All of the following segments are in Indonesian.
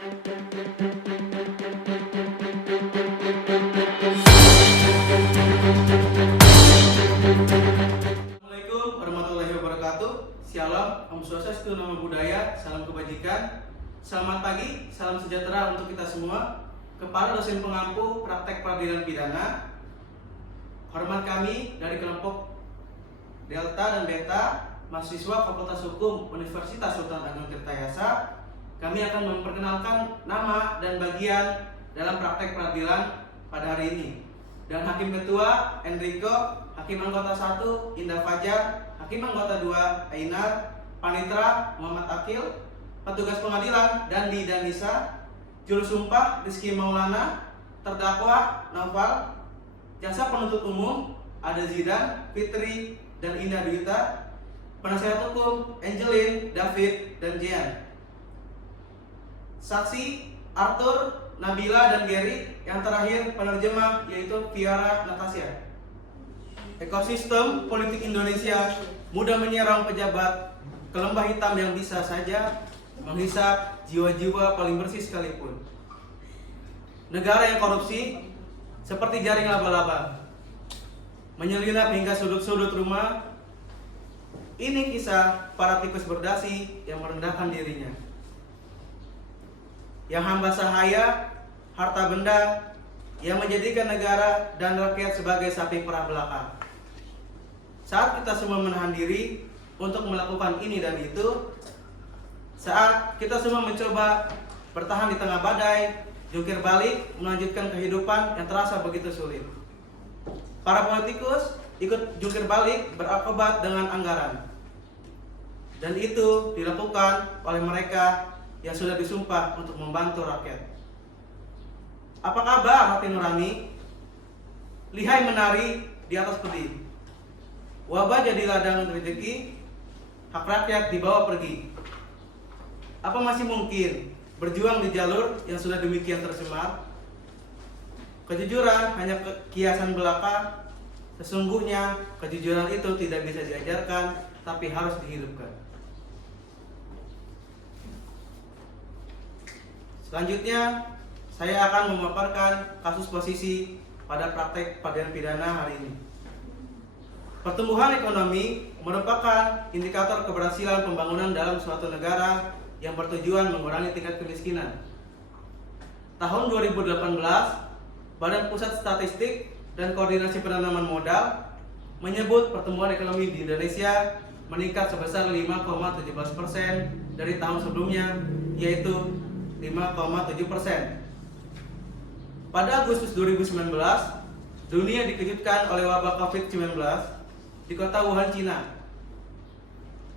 Assalamualaikum warahmatullahi wabarakatuh. Shalom, Om Swastiastu, Namo Buddhaya, salam kebajikan. Selamat pagi, salam sejahtera untuk kita semua. Kepada dosen pengampu praktek peradilan pidana, hormat kami dari kelompok Delta dan Beta, mahasiswa Fakultas Hukum Universitas Sultan Agung Tirtayasa, kami akan memperkenalkan nama dan bagian dalam praktek peradilan pada hari ini. Dan Hakim Ketua Enrico, Hakim Anggota 1 Indah Fajar, Hakim Anggota 2 Ainar, Panitra Muhammad Akil, petugas pengadilan Dandi dan Nisa, juru sumpah Rizky Maulana, terdakwa Naufal, jaksa penuntut umum ada Zidan, Fitri, dan Indah Dwita, penasihat hukum Angelin, David, dan Jian, saksi Arthur, Nabila, dan Gary, yang terakhir penerjemah yaitu Fiara Natasha. Ekosistem politik Indonesia mudah menyerang pejabat ke lembah hitam yang bisa saja menghisap jiwa-jiwa paling bersih sekalipun. Negara yang korupsi seperti jaring laba-laba, menyelinap hingga sudut-sudut rumah. Ini kisah para tikus berdasi yang merendahkan dirinya, yang hamba sahaya, harta benda, yang menjadikan negara dan rakyat sebagai sapi perah belaka. Saat kita semua menahan diri untuk melakukan ini dan itu, saat kita semua mencoba bertahan di tengah badai, jungkir balik, melanjutkan kehidupan yang terasa begitu sulit, para politikus ikut jungkir balik berakibat dengan anggaran. Dan itu dilakukan oleh mereka yang sudah disumpah untuk membantu rakyat. Apa kabar hati nurani? Lihai menari di atas pedih. Wabah jadi ladang rezeki, hak rakyat dibawa pergi. Apa masih mungkin berjuang di jalur yang sudah demikian tercemar? Kejujuran hanya kiasan belaka. Sesungguhnya kejujuran itu tidak bisa diajarkan, tapi harus dihidupkan. Selanjutnya, saya akan memaparkan kasus posisi pada praktek peradilan pidana hari ini. Pertumbuhan ekonomi merupakan indikator keberhasilan pembangunan dalam suatu negara yang bertujuan mengurangi tingkat kemiskinan. Tahun 2018, Badan Pusat Statistik dan Koordinasi Penanaman Modal menyebut pertumbuhan ekonomi di Indonesia meningkat sebesar 5,17% dari tahun sebelumnya, yaitu 5,7%. Pada Agustus 2019, dunia dikejutkan oleh wabah COVID-19 di kota Wuhan, Cina.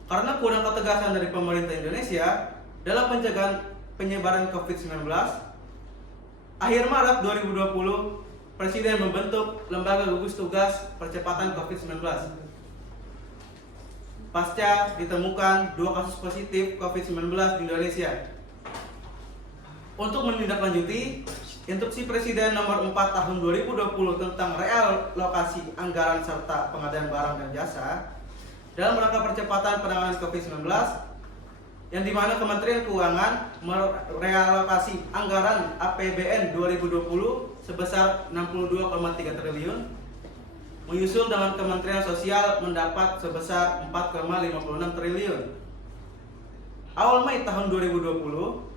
Karena kurang ketegasan dari pemerintah Indonesia dalam pencegahan penyebaran COVID-19, akhir Maret 2020, Presiden membentuk Lembaga Gugus Tugas Percepatan COVID-19. Pasca ditemukan 2 kasus positif COVID-19 di Indonesia. Untuk menindaklanjuti Instruksi Presiden Nomor 4 Tahun 2020 tentang realokasi anggaran serta pengadaan barang dan jasa dalam rangka percepatan penanganan COVID-19, yang dimana Kementerian Keuangan merealokasi anggaran APBN 2020 sebesar 62,3 triliun, menyusul dengan Kementerian Sosial mendapat sebesar 4,56 triliun. Awal Mei tahun 2020,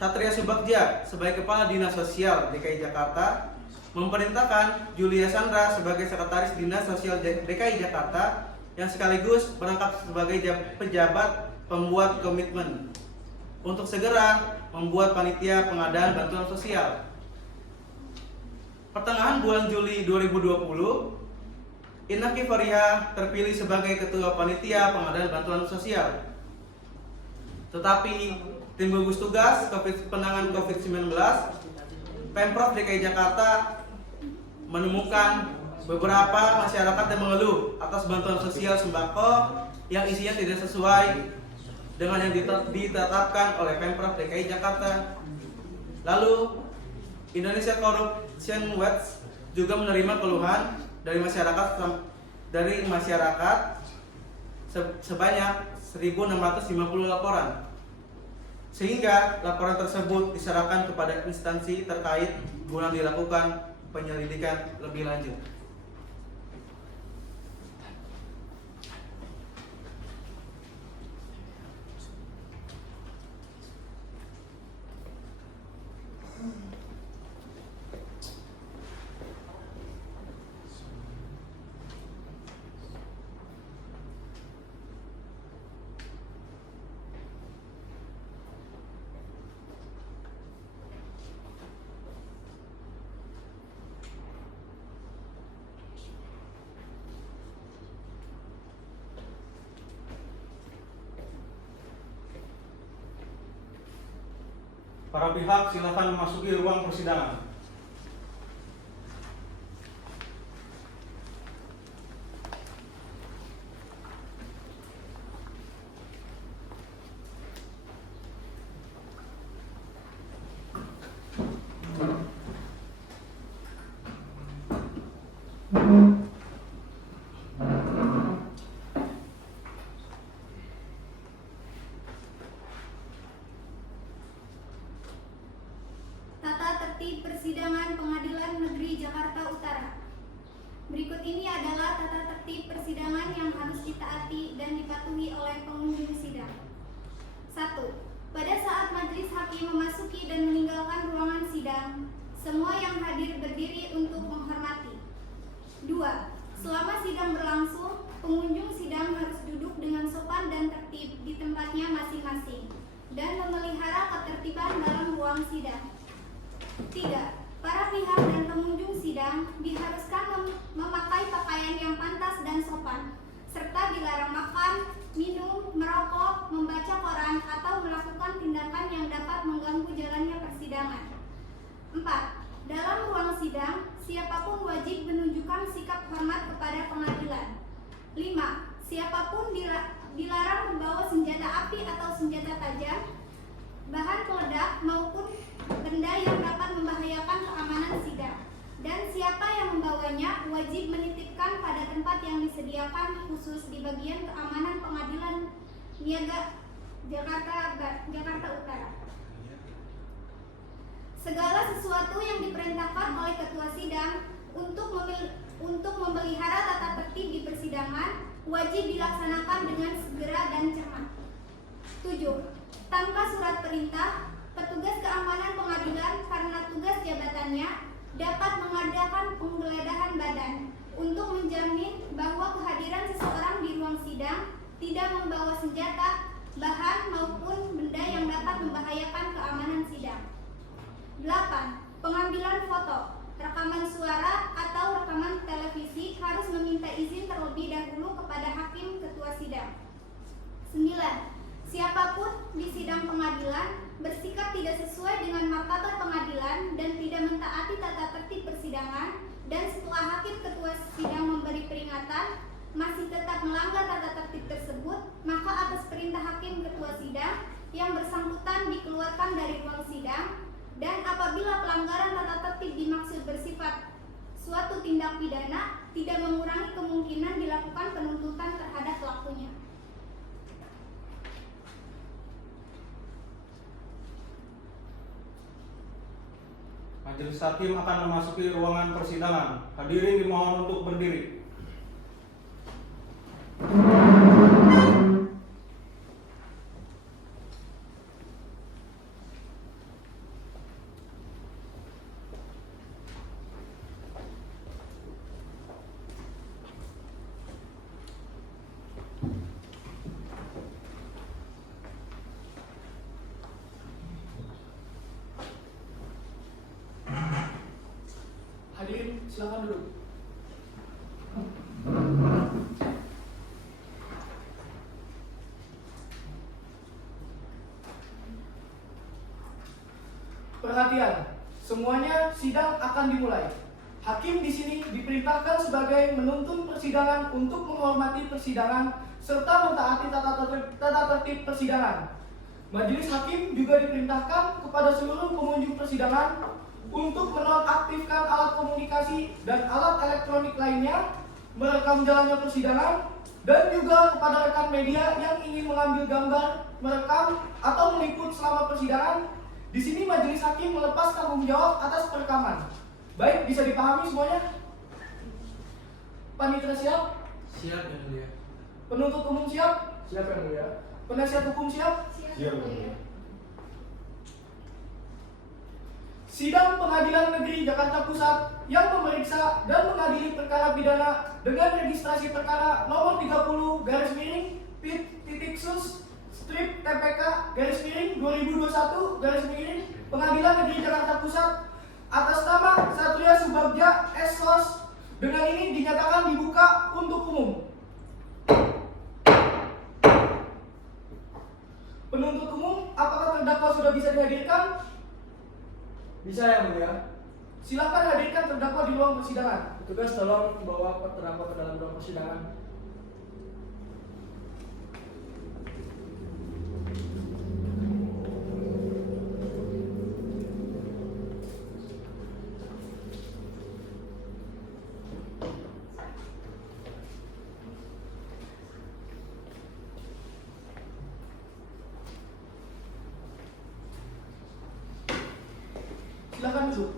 Satria Subagja sebagai Kepala Dinas Sosial DKI Jakarta memerintahkan Julia Sandra sebagai Sekretaris Dinas Sosial DKI Jakarta yang sekaligus merangkap sebagai pejabat pembuat komitmen untuk segera membuat panitia pengadaan bantuan sosial. Pertengahan bulan Juli 2020, Inaki Fariha terpilih sebagai Ketua Panitia Pengadaan Bantuan Sosial. Tetapi tim gugus tugas penanganan COVID-19 Pemprov DKI Jakarta menemukan beberapa masyarakat yang mengeluh atas bantuan sosial sembako yang isinya tidak sesuai dengan yang ditetapkan oleh Pemprov DKI Jakarta. Lalu Indonesia Corruption Watch juga menerima keluhan dari masyarakat sebanyak 1.650 laporan. sehingga laporan tersebut diserahkan kepada instansi terkait guna dilakukan penyelidikan lebih lanjut. Para pihak silakan memasuki ruang persidangan. Persidangan Pengadilan Negeri Jakarta Utara. Berikut ini adalah tata tertib persidangan yang harus ditaati dan dipatuhi oleh pengunjung sidang. 1. Pada saat majelis hakim memasuki dan meninggalkan ruangan sidang, semua yang hadir berdiri untuk menghormati. 2. Selama sidang berlangsung, pengunjung sidang harus duduk dengan sopan dan tertib di tempatnya masing-masing dan memelihara ketertiban dalam ruang sidang. 3. Para pihak dan pengunjung sidang diharuskan memakai pakaian yang pantas dan sopan, serta dilarang makan, minum, merokok, membaca koran, atau melakukan tindakan yang dapat mengganggu jalannya persidangan. 4. Dalam ruang sidang, siapapun wajib menunjukkan sikap hormat kepada pengadilan. 5. Siapapun dilarang membawa senjata api atau senjata tajam, bahan peledak maupun benda yang dapat membahayakan keamanan sidang, dan siapa yang membawanya wajib menitipkan pada tempat yang disediakan khusus di bagian keamanan Pengadilan Niaga Jakarta Utara. Segala sesuatu yang diperintahkan oleh ketua sidang untuk memelihara tata tertib di persidangan wajib dilaksanakan dengan segera dan cermat. 7. Tanpa surat perintah, petugas keamanan pengadilan karena tugas jabatannya dapat mengadakan penggeledahan badan untuk menjamin bahwa kehadiran seseorang di ruang sidang tidak membawa senjata, bahan maupun benda yang dapat membahayakan keamanan sidang. 8. Pengambilan foto, rekaman suara atau rekaman televisi harus meminta izin terlebih dahulu kepada hakim ketua sidang. 9. Siapapun di sidang pengadilan bersikap tidak sesuai dengan martabat pengadilan dan tidak mentaati tata tertib persidangan, dan setelah hakim ketua sidang memberi peringatan masih tetap melanggar tata tertib tersebut, maka atas perintah hakim ketua sidang yang bersangkutan dikeluarkan dari ruang sidang, dan apabila pelanggaran tata tertib dimaksud bersifat suatu tindak pidana, tidak mengurangi kemungkinan dilakukan penuntutan terhadap pelakunya. Majelis hakim akan memasuki ruangan persidangan. Hadirin dimohon untuk berdiri. Hadirin, silakan duduk. Perhatian, semuanya sidang akan dimulai. Hakim di sini diperintahkan sebagai menuntun persidangan untuk menghormati persidangan serta mentaati tata tertib persidangan. Majelis hakim juga diperintahkan kepada seluruh pengunjung persidangan untuk menonaktifkan alat komunikasi dan alat elektronik lainnya, merekam jalannya persidangan, dan juga kepada rekan media yang ingin mengambil gambar, merekam, atau meliput selama persidangan. Di sini majelis hakim melepas tanggung jawab atas perekaman. Baik, bisa dipahami semuanya? Panitera siap? Siap Yang Mulia. Penuntut umum siap? Siap Yang Mulia. Penasihat hukum siap? Siap, Siap, Yang Mulia. Sidang Pengadilan Negeri Jakarta Pusat yang memeriksa dan mengadili perkara pidana dengan registrasi perkara nomor 30 garis miring sus strip TPK garis miring 2021 garis miring Pengadilan Negeri Jakarta Pusat atas nama Satria Subagja S.Sos dengan ini dinyatakan dibuka untuk umum. Penuntut umum, apakah terdakwa sudah bisa dihadirkan? Bisa Yang Mulia. Silakan hadirkan terdakwa di ruang persidangan. Petugas tolong bawa terdakwa ke dalam ruang persidangan. Silakan duduk.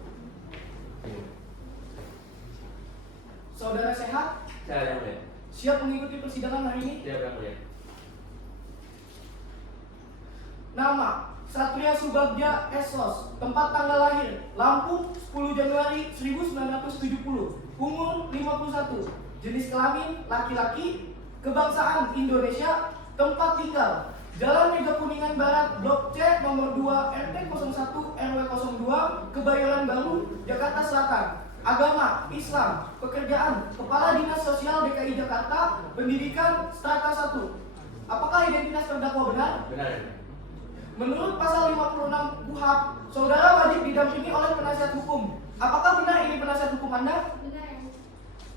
Saudara sehat? Saya Yang Mulia. Siap mengikuti persidangan hari ini? Siap Yang Mulia. Nama Satria Subagja S.Sos. Tempat tanggal lahir Lampung 10 Januari 1970. Umur 51. Jenis kelamin laki-laki. Kebangsaan Indonesia. Tempat tinggal Jalan Mega Kuningan Barat Blok C nomor 2 RT 01 RW 02 Kebayoran Baru Jakarta Selatan. Agama Islam. Pekerjaan Kepala Dinas Sosial DKI Jakarta. Pendidikan strata 1. Apakah identitas terdakwa benar? Benar ya? Menurut pasal 56 KUHP, saudara wajib didampingi oleh penasihat hukum. Apakah benar ini penasihat hukum Anda? Benar, Yang Mulia.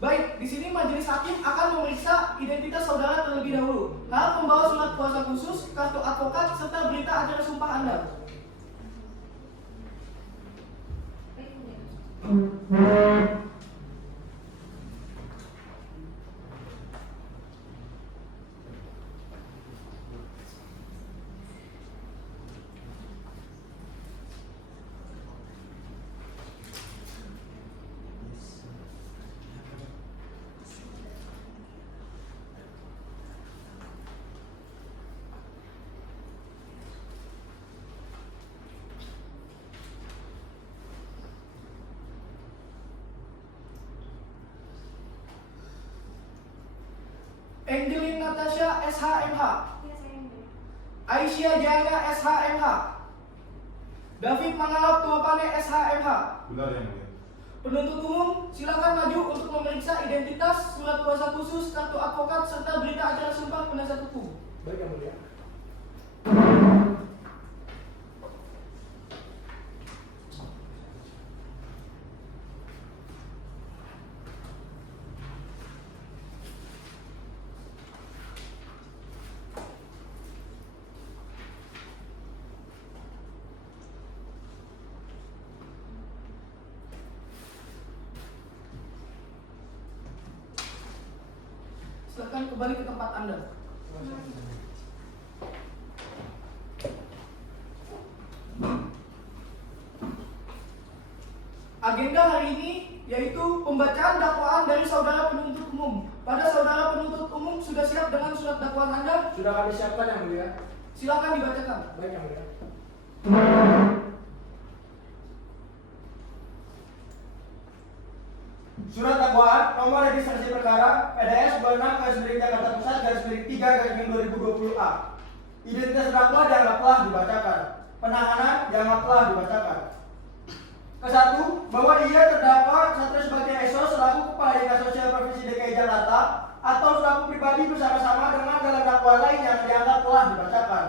Baik, di sini majelis hakim akan memeriksa identitas saudara terlebih dahulu. Harap membawa surat kuasa khusus, kartu advokat, serta berita acara sumpah Anda. Baik, Yang Mulia. Angelin Natasha SHMH, Ya, saya Yang Mulia. Aisyah Jana SHMH, David Mangalap Tuapane SHMH. Benar Yang Mulia. Penuntut umum, silakan maju untuk memeriksa identitas, surat kuasa khusus, kartu advokat, serta berita acara sumpah penasihat hukum. Baik Yang Mulia. Silakan kembali ke tempat Anda. Agenda hari ini yaitu pembacaan dakwaan dari saudara penuntut umum. Pada saudara penuntut umum sudah siap dengan surat dakwaan Anda? Sudah kami siapkan Yang Mulia. Silakan dibacakan. Baik Yang Mulia. Surat dakwaan nomor registrasi perkara PDS 26 garis miring Jakarta Pusat garis miring 3 garis miring 2020 A. Identitas terdakwa dianggaplah dibacakan. Penahanan dianggaplah dibacakan. Kesatu, bahwa ia terdakwa Satria Subagja S.Sos selaku Kepala Dinas Sosial Provinsi DKI Jakarta atau selaku pribadi bersama-sama dengan dalam dakwaan lain yang dianggap telah dibacakan.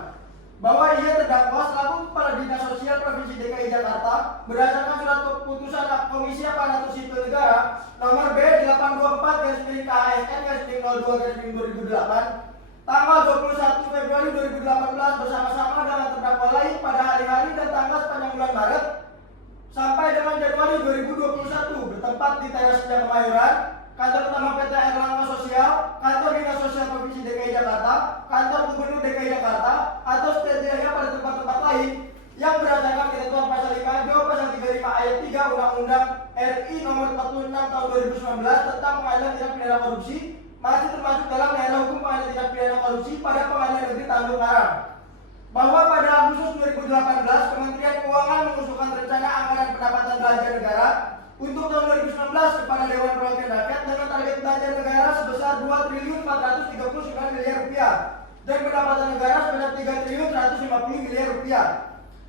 Bahwa ia terdakwa selaku Kepala Dinas Sosial Provinsi DKI Jakarta berdasarkan surat keputusan Komisi Aparatur Sipil Negara nomor B 824 garis miring KASN garis miring 02 garis miring 2008 tanggal 21 Februari 2018 bersama-sama dengan terdakwa lain pada hari-hari dan tanggal sepanjang bulan Maret sampai dengan Januari 2021 bertempat di Teras Kemayoran kantor utama PT Erlangga Sosial, kantor Dinas Sosial Provinsi DKI Jakarta, kantor Gubernur DKI Jakarta, atau setidaknya pada tempat-tempat lain yang berdasarkan ketentuan pasal 5 Jo pasal 35 ayat 3 Undang-Undang RI nomor 46 tahun 2019 tentang pengadilan tindak pidana korupsi masih termasuk dalam daerah hukum pengadilan tindak pidana korupsi pada Pengadilan Negeri Tanjung Karang. Bahwa pada Agustus 2018 Kementerian Keuangan mengusulkan rencana anggaran pendapatan belanja negara untuk tahun 2019 kepada Dewan Perwakilan Rakyat dengan target belanja negara sebesar 2.439 miliar rupiah dan pendapatan negara sebesar 3.150 miliar rupiah.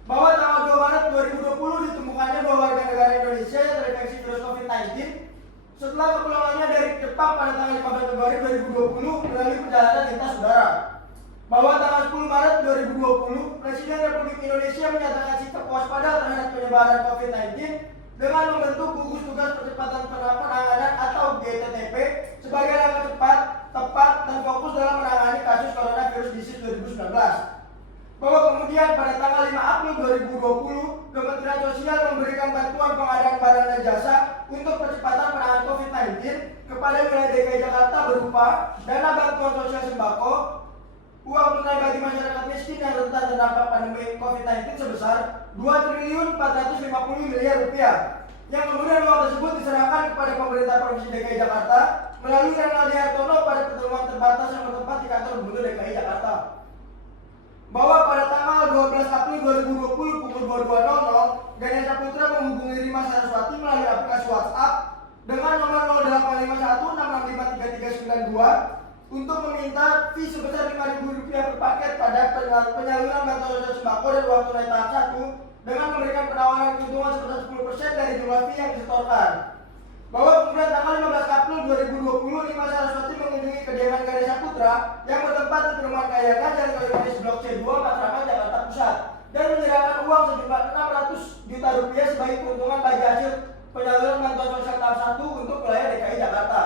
Bahwa tanggal 2 Maret 2020 ditemukannya 2 warga negara Indonesia yang terinfeksi virus COVID-19 setelah kepulangannya dari Jepang pada tanggal 15 Februari 2020 melalui perjalanan lintas udara. Bahwa tanggal 10 Maret 2020 Presiden Republik Indonesia menyatakan sikap waspada terhadap penyebaran COVID-19 dengan membentuk gugus tugas percepatan penanganan atau GTTP sebagai langkah cepat, tepat, dan fokus dalam menangani kasus coronavirus disease 2019. Bahwa kemudian pada tanggal 5 April 2020 Kementerian Sosial memberikan bantuan pengadaan barang dan jasa untuk percepatan penanganan COVID-19 kepada wilayah DKI Jakarta berupa dana bantuan sosial sembako, uang tunai bagi masyarakat miskin yang rentan terdampak pandemi COVID-19 sebesar 2.450 miliar rupiah, yang kemudian uang tersebut diserahkan kepada pemerintah Provinsi DKI Jakarta melalui Renaldi Hartono pada pertemuan terbatas yang bertempat di kantor Gubernur DKI Jakarta. Bahwa pada tanggal 12 April 2020 pukul 22.00 Ganesha Putra menghubungi Rima Saraswati melalui aplikasi WhatsApp dengan nomor 0851665392 untuk meminta fee sebesar Rp5.000 per paket pada penyaluran bantuan sosial sembako dan uang tunai tahap 1 dengan memberikan penawaran keuntungan sebesar 10% dari jumlah fee yang disetorkan. Bahwa kemudian tanggal 15 April 2020 Rima Saraswati mengunjungi kediaman Ganesha Putra yang bertempat di perumahan Kayangan Jalan Kalimanis Blok C2 Matraman Jakarta Pusat dan menyerahkan uang sejumlah Rp600 juta sebagai keuntungan bagi hasil penyaluran bantuan sosial tahap 1 untuk wilayah DKI Jakarta.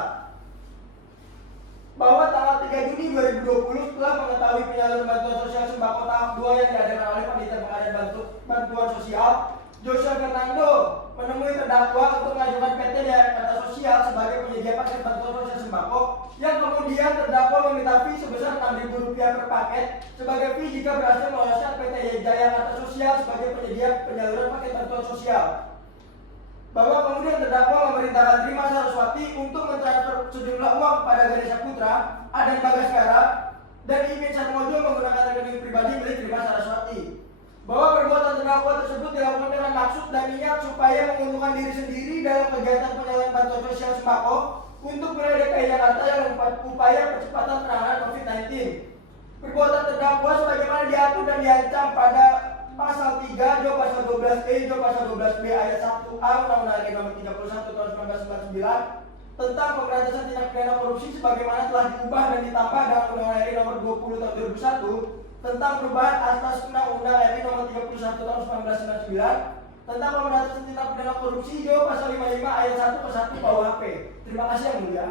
Bahwa tanggal 3 Juni 2020 setelah mengetahui penyaluran bantuan sosial sembako tahap 2 yang diadakan oleh Panitia Pengadaan Bantuan Sosial, Joshua Fernando menemui terdakwa untuk mengajukan PT Jakarta Sosial sebagai penyedia paket bantuan sosial sembako, yang kemudian terdakwa meminta fee sebesar Rp6.000 per paket sebagai fee jika berhasil meloloskan PT Jakarta Sosial sebagai penyedia penyaluran paket bantuan sosial. Bahwa kemudian terdakwa memerintahkan Rima Saraswati untuk mentransfer sejumlah uang kepada Ganesha Putra, Adan Bagaskara, dan Imin Sarmojo menggunakan rekening pribadi milik Rima Saraswati. Bahwa perbuatan terdakwa tersebut dilakukan dengan maksud dan niat supaya menguntungkan diri sendiri dalam kegiatan penyaluran bantuan sosial sembako untuk wilayah DKI Jakarta yang upaya percepatan penanganan COVID-19. Perbuatan terdakwa sebagaimana diatur dan diancam pada pasal 3 Jo pasal 12E Jo pasal 12B ayat 1A Undang-Undang RI nomor 31 tahun 1999 tentang pemberantasan tindak pidana korupsi sebagaimana telah diubah dan ditambah dalam Undang-Undang RI nomor 20 tahun 2001 tentang perubahan atas Undang-Undang RI nomor 31 tahun 1999 tentang pemberantasan tindak pidana korupsi Jo pasal 55 ayat 1 ke 1 KUHP. Terima kasih yang mulia.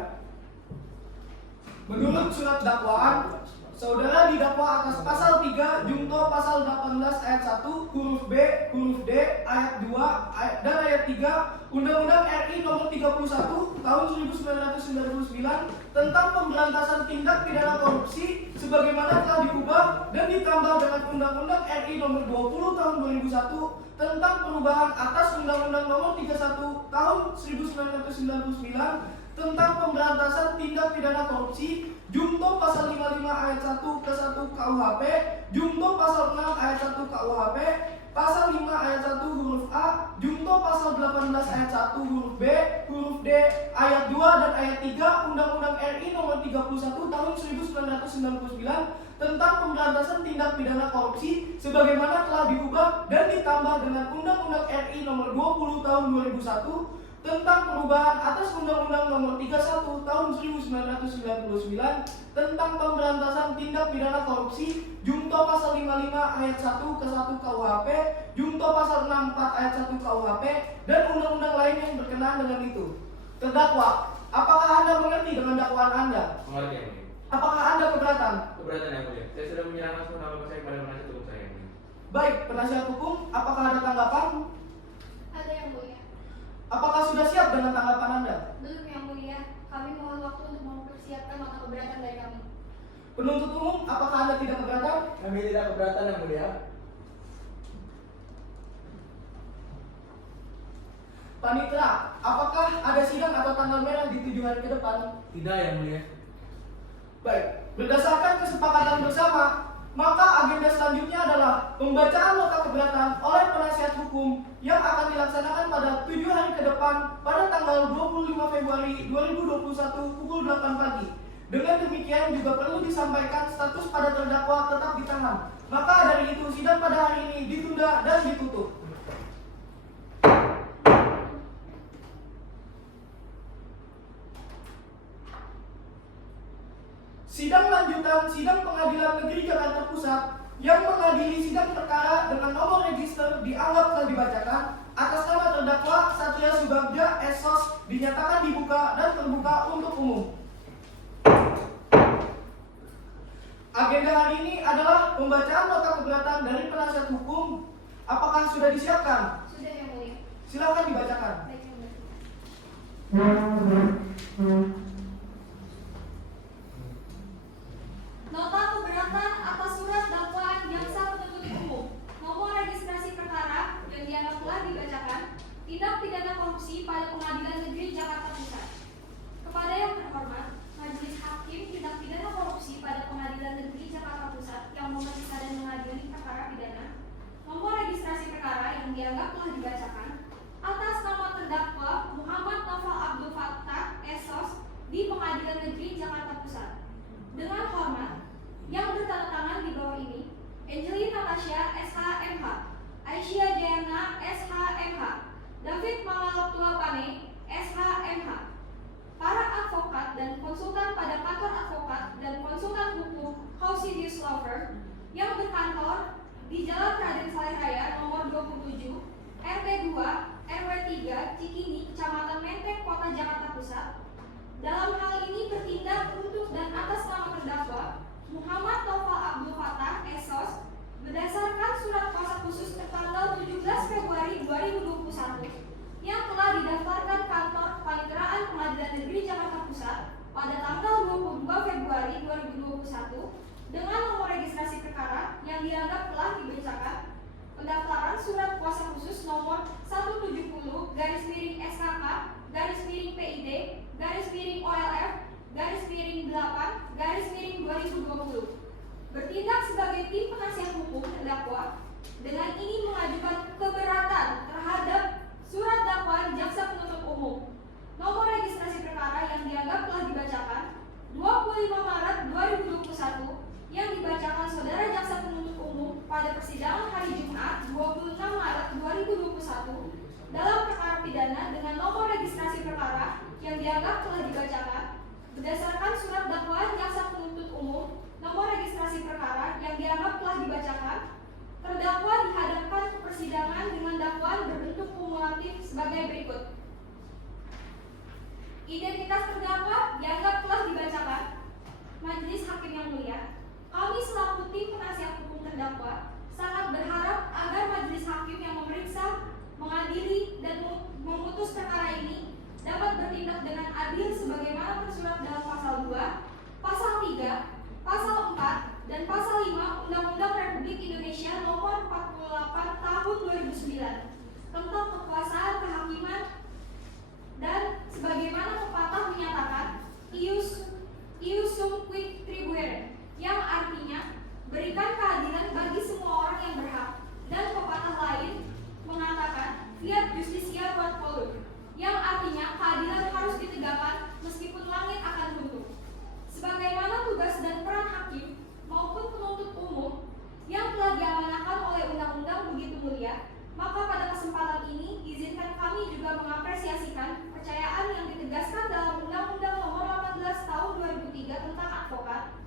Menurut surat dakwaan, saudara didakwa atas pasal 3 Junto pasal 18 ayat 1 huruf B, huruf D, ayat 2 dan ayat 3 Undang-Undang RI nomor 31 tahun 1999 tentang pemberantasan tindak pidana korupsi sebagaimana telah diubah dan ditambah dengan Undang-Undang RI nomor 20 tahun 2001 tentang perubahan atas Undang-Undang nomor 31 tahun 1999 tentang pemberantasan tindak pidana korupsi, Junto pasal 55 ayat 1 ke 1 KUHP, Junto pasal 6 ayat 1 KUHP, pasal 5 ayat 1 huruf A, Junto pasal 18 ayat 1 huruf B, huruf D, ayat 2 dan ayat 3 Undang-Undang RI nomor 31 tahun 1999 tentang pemberantasan tindak pidana korupsi sebagaimana telah diubah dan ditambah dengan Undang-Undang RI nomor 20 tahun 2001 tentang perubahan atas Undang-Undang nomor 31 tahun 1999 tentang pemberantasan tindak pidana korupsi, Junto pasal 55 ayat 1 ke 1 KUHP, Junto pasal 64 ayat 1 KUHP, dan undang-undang lain yang berkenaan dengan itu. Terdakwa, apakah Anda mengerti dengan dakwaan Anda? Mengerti yang mulia. Apakah Anda keberatan? Keberatan yang mulia. Saya sudah menyerahkan semua nama saya kepada penasihat hukum saya. Baik, penasihat hukum, apakah ada tanggapan? Ada yang mulia. Apakah sudah siap dengan tanggapan Anda? Belum yang mulia. Kami mempersiapkan nota keberatan dari kami. Penuntut umum, apakah Anda tidak keberatan? Kami tidak keberatan yang mulia. Panitera, apakah ada sidang atau tanggal merah di 7 hari ke depan? Tidak yang mulia. Baik, berdasarkan kesepakatan bersama, maka agenda selanjutnya adalah pembacaan nota keberatan oleh penasihat hukum yang akan dilaksanakan pada 7 hari ke depan pada tanggal 25 Februari 2021 pukul 8 pagi. Dengan demikian juga perlu disampaikan status pada terdakwa tetap ditahan. Maka dari itu sidang pada hari ini ditunda dan ditutup. Sidang lanjutan Sidang Pengadilan Negeri Jakarta Pusat yang mengadili sidang perkara dengan nomor register dianggap telah dibacakan atas nama terdakwa Satria Subagja SOS dinyatakan dibuka dan terbuka untuk umum. Agenda hari ini adalah pembacaan nota keberatan dari penasihat hukum. Apakah sudah disiapkan? Sudah yang mulia. Silakan dibacakan. Baik yang mulia. Nota keberatan atas surat dakwaan jaksa penuntut umum nomor registrasi perkara yang dianggap telah dibacakan tindak pidana korupsi pada Pengadilan Negeri Jakarta Pusat. Kepada yang terhormat, Majelis Hakim Tindak Pidana Korupsi pada Pengadilan Negeri Jakarta Pusat yang memeriksa dan mengadili perkara pidana, nomor registrasi perkara yang dianggap telah dibacakan atas nama terdakwa Muhammad Novel Abdul Fattah SOS di Pengadilan Negeri Jakarta Pusat. Dengan hormat, yang bertanda tangan di bawah ini, Angelina Natasha SHMH, Aisyah Jayana SHMH, David Mangaloptua Pane SHMH, para advokat dan konsultan pada kantor advokat dan konsultan hukum Hausidius Lover yang berkantor di Jalan Raden Saleh Raya nomor 27, RT 2, RW 3, Cikini, Kecamatan Menteng, Kota Jakarta Pusat. Dalam hal ini bertindak untuk dan atas nama terdakwa Muhammad Novel Abdul Fattah SOS berdasarkan surat kuasa khusus tertanggal 17 Februari 2021 yang telah didaftarkan kantor Kepaniteraan Pengadilan Negeri Jakarta Pusat pada tanggal 22 Februari 2021 dengan nomor registrasi perkara yang dianggap telah dibacakan. Pendaftaran surat kuasa khusus nomor 170-SKK-PID-OLF-8-2020 bertindak sebagai tim penasihat hukum terdakwa dengan ingin mengajukan keberatan terhadap surat dakwaan jaksa penuntut umum nomor registrasi perkara yang dianggap telah dibacakan 25 Maret 2021 yang dibacakan saudara jaksa penuntut umum pada persidangan hari Jumat 26 Maret 2021 dalam perkara pidana dengan nomor registrasi perkara yang dianggap telah dibacakan berdasarkan surat dakwaan jaksa penuntut umum nomor registrasi perkara yang dianggap telah dibacakan. Terdakwa dihadapkan ke persidangan dengan dakwaan berbentuk kumulatif sebagai berikut. Identitas terdakwa dianggap telah dibacakan. Majelis Hakim yang mulia, kami selaku tim penasihat hukum terdakwa sangat berharap agar majelis hakim yang memeriksa, mengadili, dan memutus perkara ini dapat bertindak dengan adil sebagaimana tersurat dalam pasal 2, pasal 3, pasal 4, dan pasal 5 Undang-Undang Republik Indonesia Nomor 48 Tahun 2009 tentang kekuasaan kehakiman dan sebagaimana pepatah menyatakan ius sum quid tribuere, yang artinya berikan keadilan bagi semua orang yang berhak, dan pepatah lain mengatakan fiat justisia quod polum, yang artinya keadilan harus ditegakkan meskipun langit akan runtuh. Sebagaimana tugas dan peran hakim maupun penuntut umum yang telah diamanahkan oleh undang-undang begitu mulia, maka pada kesempatan ini izinkan kami juga mengapresiasikan kepercayaan yang ditegaskan dalam Undang-Undang Nomor 18 Tahun 2003 tentang advokat,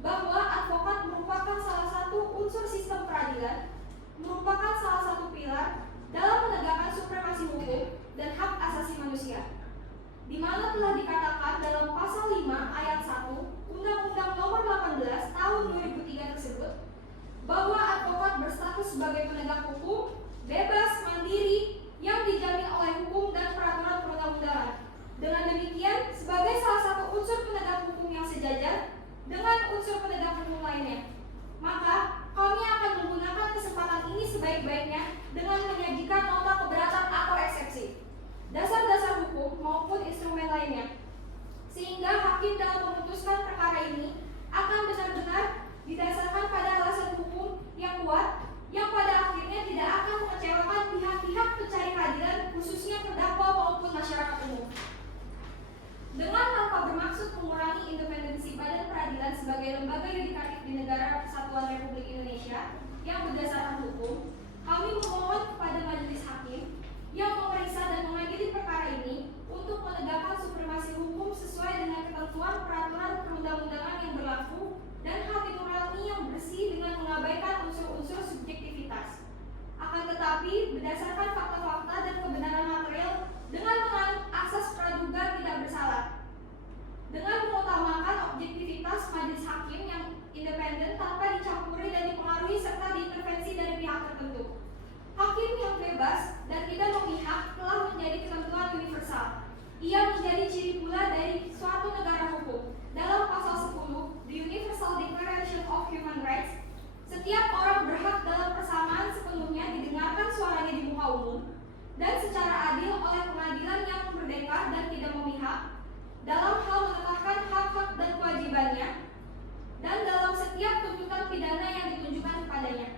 bahwa advokat merupakan salah satu unsur sistem peradilan, merupakan salah satu pilar dalam menegakkan supremasi hukum dan hak asasi manusia, di mana telah dikatakan dalam pasal 5 ayat 1 Undang-Undang Nomor 18 Tahun 2003 tersebut bahwa advokat berstatus sebagai penegak hukum, bebas, mandiri, yang dijamin oleh hukum dan peraturan perundang-undangan. Dengan demikian, sebagai salah satu unsur penegak hukum yang Republik Indonesia yang berdasarkan hukum, kami memohon kepada majelis hakim yang memeriksa dan mengadili perkara ini untuk menegakkan supremasi hukum sesuai dengan ketentuan peraturan perundang-undangan yang berlaku dan hati nurani yang bersih dengan mengabaikan unsur-unsur subjektivitas. Akan tetapi, berdasarkan fakta-fakta dan kebenaran material dengan menganut asas praduga tidak bersalah, dengan mengutamakan objektivitas majelis hakim yang independen tanpa dicampuri dan dipengaruhi serta diintervensi dari pihak tertentu. Hakim yang bebas dan tidak memihak telah menjadi ketentuan universal. Ia menjadi ciri pula dari suatu negara hukum. Dalam pasal 10, The Universal Declaration of Human Rights, setiap orang berhak dalam persamaan sepenuhnya didengarkan suaranya di muka umum dan secara adil oleh pengadilan yang merdeka dan tidak memihak dalam hal menetapkan hak-hak dan kewajibannya dan dalam setiap tuntutan pidana yang ditunjukkan kepadanya.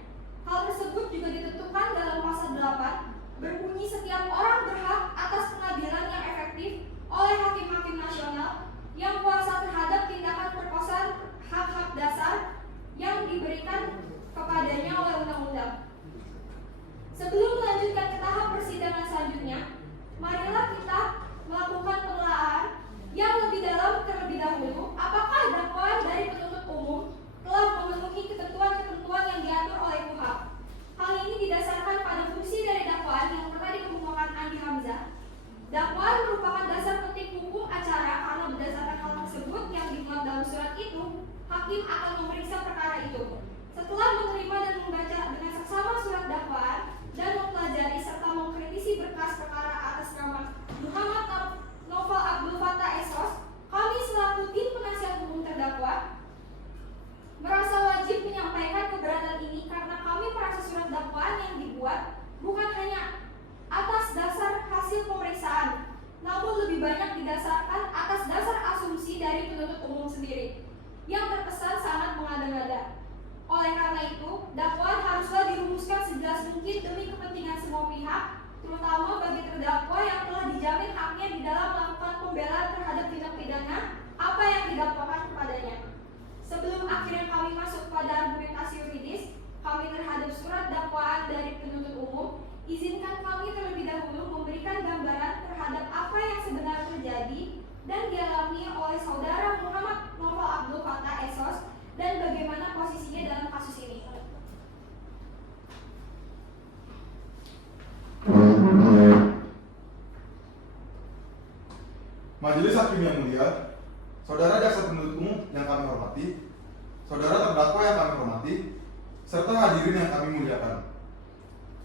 Hal tersebut juga ditentukan dalam pasal 8, berbunyi setiap orang berhak atas pengadilan yang efektif oleh hakim-hakim nasional yang kuasa terhadap tindakan perkosaan hak-hak dasar yang diberikan kepadanya oleh undang-undang. Sebelum melanjutkan ke tahap persidangan selanjutnya, marilah kita melakukan penelaahan yang lebih dalam terlebih dahulu apakah dakwaan dari penuntut umum telah memenuhi ketentuan-ketentuan yang diatur oleh KUHP. Hal ini didasarkan pada fungsi dari dakwaan yang pernah dikemukakan Andi Hamzah. Dakwaan merupakan dasar penting hukum acara karena berdasarkan hal tersebut yang dimuat dalam surat itu, hakim akan memeriksa perkara itu. Setelah menerima dan membaca dengan seksama surat dakwaan dan mempelajari serta mengkritisi berkas perkara atas nama Muhammad Novel Abdul Fattah SOS, kami selaku tim penasihat hukum terdakwa merasa wajib menyampaikan keberatan ini karena kami merasa surat dakwaan yang dibuat bukan hanya atas dasar hasil pemeriksaan, namun lebih banyak didasarkan atas dasar asumsi dari penuntut umum sendiri yang terkesan sangat mengada-ngada. Oleh karena itu, dakwaan haruslah dirumuskan sejelas mungkin demi kepentingan semua pihak, terutama bagi terdakwa yang telah dijamin haknya di dalam melakukan pembelaan terhadap tindak pidana apa yang didakwakan kepadanya. Sebelum akhirnya kami masuk pada argumentasi yuridis kami terhadap surat dakwaan dari penuntut umum, izinkan kami terlebih dahulu memberikan gambaran terhadap apa yang sebenarnya terjadi dan dialami oleh saudara Muhammad Novel Abdul Fattah SOS dan bagaimana posisinya dalam kasus ini. Majelis Hakim yang mulia, saudara jaksa penuntut umum yang kami hormati, saudara terdakwa yang kami hormati, serta hadirin yang kami muliakan.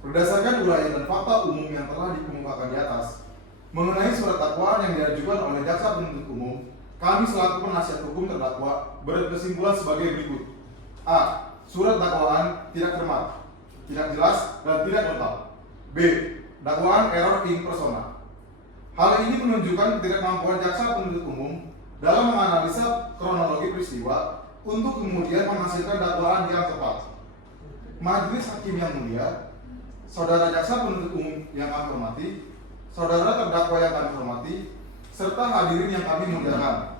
Berdasarkan uraian dan fakta umum yang telah dikemukakan di atas mengenai surat dakwaan yang diajukan oleh jaksa penuntut umum, kami selaku penasihat hukum terdakwa berkesimpulan sebagai berikut. A. Surat dakwaan tidak cermat, tidak jelas, dan tidak lengkap. B. Dakwaan error in persona. Hal ini menunjukkan ketidakmampuan jaksa penuntut umum dalam menganalisa kronologi peristiwa untuk kemudian menghasilkan dakwaan yang tepat. Majelis Hakim yang mulia, saudara jaksa penuntut umum yang kami hormati, saudara terdakwa yang kami hormati, serta hadirin yang kami muliakan.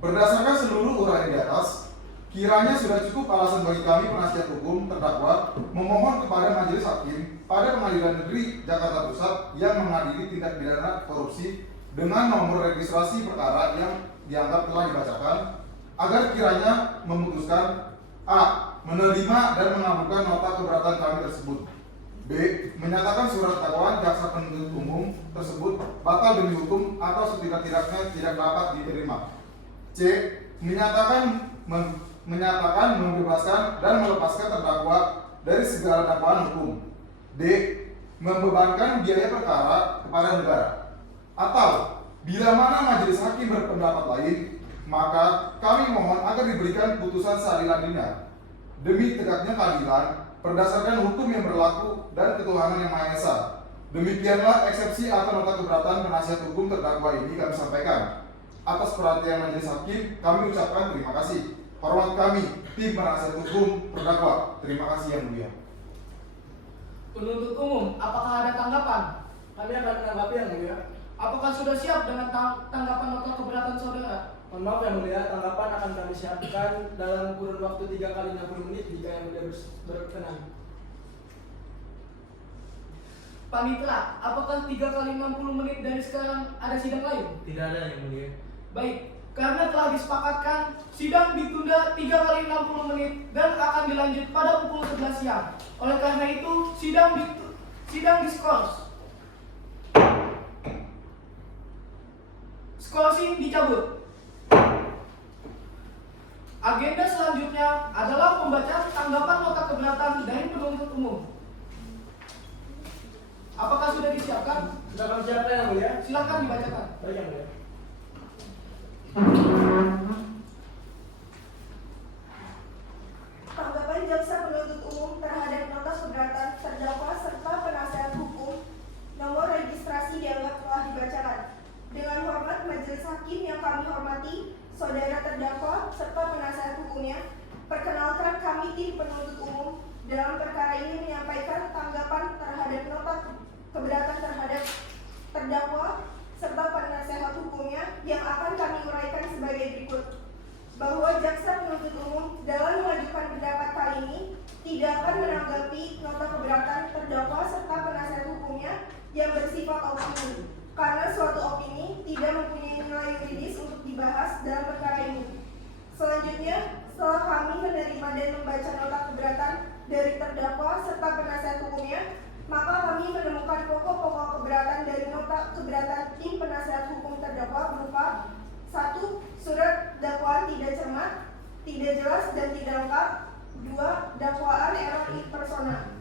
Berdasarkan seluruh uraian di atas, kiranya sudah cukup alasan bagi kami penasihat hukum terdakwa memohon kepada Majelis Hakim pada Pengadilan Negeri Jakarta Pusat yang mengadili tindak pidana korupsi dengan nomor registrasi perkara yang dianggap telah dibacakan agar kiranya memutuskan A. Menerima dan mengabulkan nota keberatan kami tersebut. B. Menyatakan surat dakwaan jaksa penuntut umum tersebut batal demi hukum atau setidak-tidaknya tidak dapat diterima. C. Menyatakan membebaskan dan melepaskan terdakwa dari segala dakwaan hukum. D. Membebankan biaya perkara kepada negara. Atau bila mana majelis hakim berpendapat lain, maka kami mohon agar diberikan putusan seadil-adilnya demi tegaknya keadilan berdasarkan hukum yang berlaku dan ketuhanan yang Maha Esa. Demikianlah eksepsi atau nota keberatan penasihat hukum terdakwa ini kami sampaikan. Atas perhatian majelis hakim, kami ucapkan terima kasih. Hormat kami, tim penasihat hukum terdakwa. Terima kasih yang mulia. Penuntut umum, apakah ada tanggapan? Kami akan menanggapi yang mulia. Apakah sudah siap dengan tanggapan nota keberatan saudara? Mohon maaf yang mulia, tanggapan akan kami siapkan dalam kurun waktu 3 kali 60 menit jika yang mulia berkenan. Panitera, apakah 3 kali 60 menit dari sekarang ada sidang lain? Tidak ada yang mulia. Baik, karena telah disepakatkan, sidang ditunda 3 kali 60 menit dan akan dilanjut pada pukul 11 siang. Oleh karena itu, sidang diskors. Skorsing dicabut. Agenda selanjutnya adalah pembacaan tanggapan nota keberatan dari penuntut umum. Apakah sudah disiapkan? Sudah kami siapkan yang mulia. Silakan dibacakan. Baik yang mulia. Tanggapan jaksa penuntut umum terhadap nota keberatan terdakwa serta penasehat hukum nomor registrasi dianggap telah dibacakan. Dengan hormat majelis hakim yang kami hormati, saudara terdakwa serta penasehat hukumnya, perkenalkan kami tim penuntut umum dalam perkara ini menyampaikan tanggapan terhadap nota keberatan terhadap terdakwa serta penasehat hukumnya yang akan kami uraikan sebagai berikut. Bahwa jaksa penuntut umum dalam mengajukan pendapat kali ini tidak akan menanggapi nota keberatan terdakwa serta penasehat hukumnya yang bersifat opini, karena suatu opini tidak mempunyai nilai yuridis untuk dibahas dalam perkara ini. Selanjutnya, setelah kami menerima dan membaca nota keberatan dari terdakwa serta penasehat hukumnya, maka kami menemukan pokok-pokok keberatan dari nota keberatan tim penasehat hukum terdakwa berupa 1. Surat dakwaan tidak cermat, tidak jelas dan tidak lengkap. 2. Dakwaan error in persona.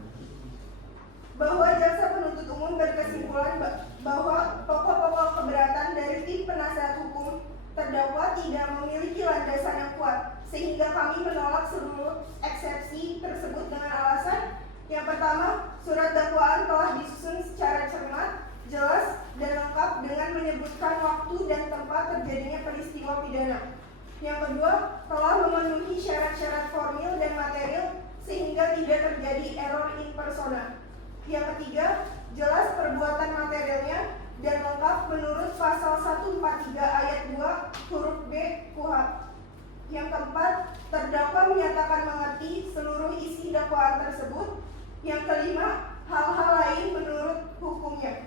Bahwa jaksa penuntut umum berkesimpulan bahwa pokok-pokok keberatan dari tim penasehat hukum terdakwa tidak memiliki landasan yang kuat, sehingga kami menolak seluruh eksepsi tersebut dengan alasan yang pertama, surat dakwaan telah disusun secara cermat, jelas, dan lengkap dengan menyebutkan waktu dan tempat terjadinya peristiwa pidana. Yang kedua, telah memenuhi syarat-syarat formil dan material sehingga tidak terjadi error in persona. Yang ketiga, jelas perbuatan materialnya dan lengkap menurut pasal 143 ayat 2 huruf B KUHP. Yang keempat, terdakwa menyatakan mengerti seluruh isi dakwaan tersebut. Yang kelima, hal-hal lain menurut hukumnya.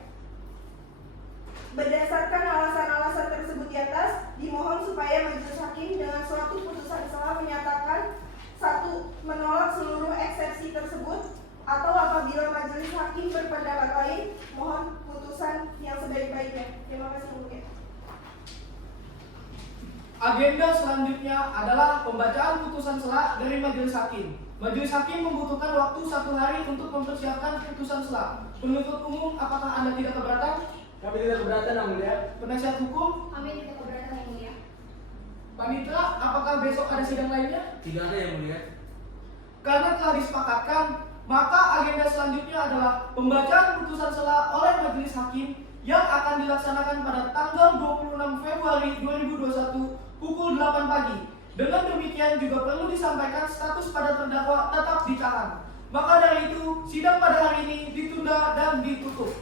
Berdasarkan alasan-alasan tersebut di atas, dimohon supaya majelis hakim dengan suatu putusan selah menyatakan 1. Menolak seluruh eksepsi tersebut, atau apabila majelis hakim berpendapat lain, mohon putusan yang sebaik-baiknya. Terima kasih mungkin. Agenda selanjutnya adalah pembacaan putusan selah dari majelis hakim. Majelis hakim membutuhkan waktu 1 hari untuk mempersiapkan putusan selah. Penuntut umum, apakah Anda tidak keberatan? Kami tidak keberatan yang mulia. Penasihat hukum, Kami tidak keberatan yang mulia. Panitera, apakah besok ada sidang lainnya? Tidak ada yang mulia. Karena telah disepakatkan, maka agenda selanjutnya adalah pembacaan putusan selah oleh majelis hakim yang akan dilaksanakan pada tanggal 26 Februari 2021 pukul 8 pagi. Dengan demikian juga perlu disampaikan status pada terdakwa tetap ditahan. Maka dari itu, sidang pada hari ini ditunda dan ditutup.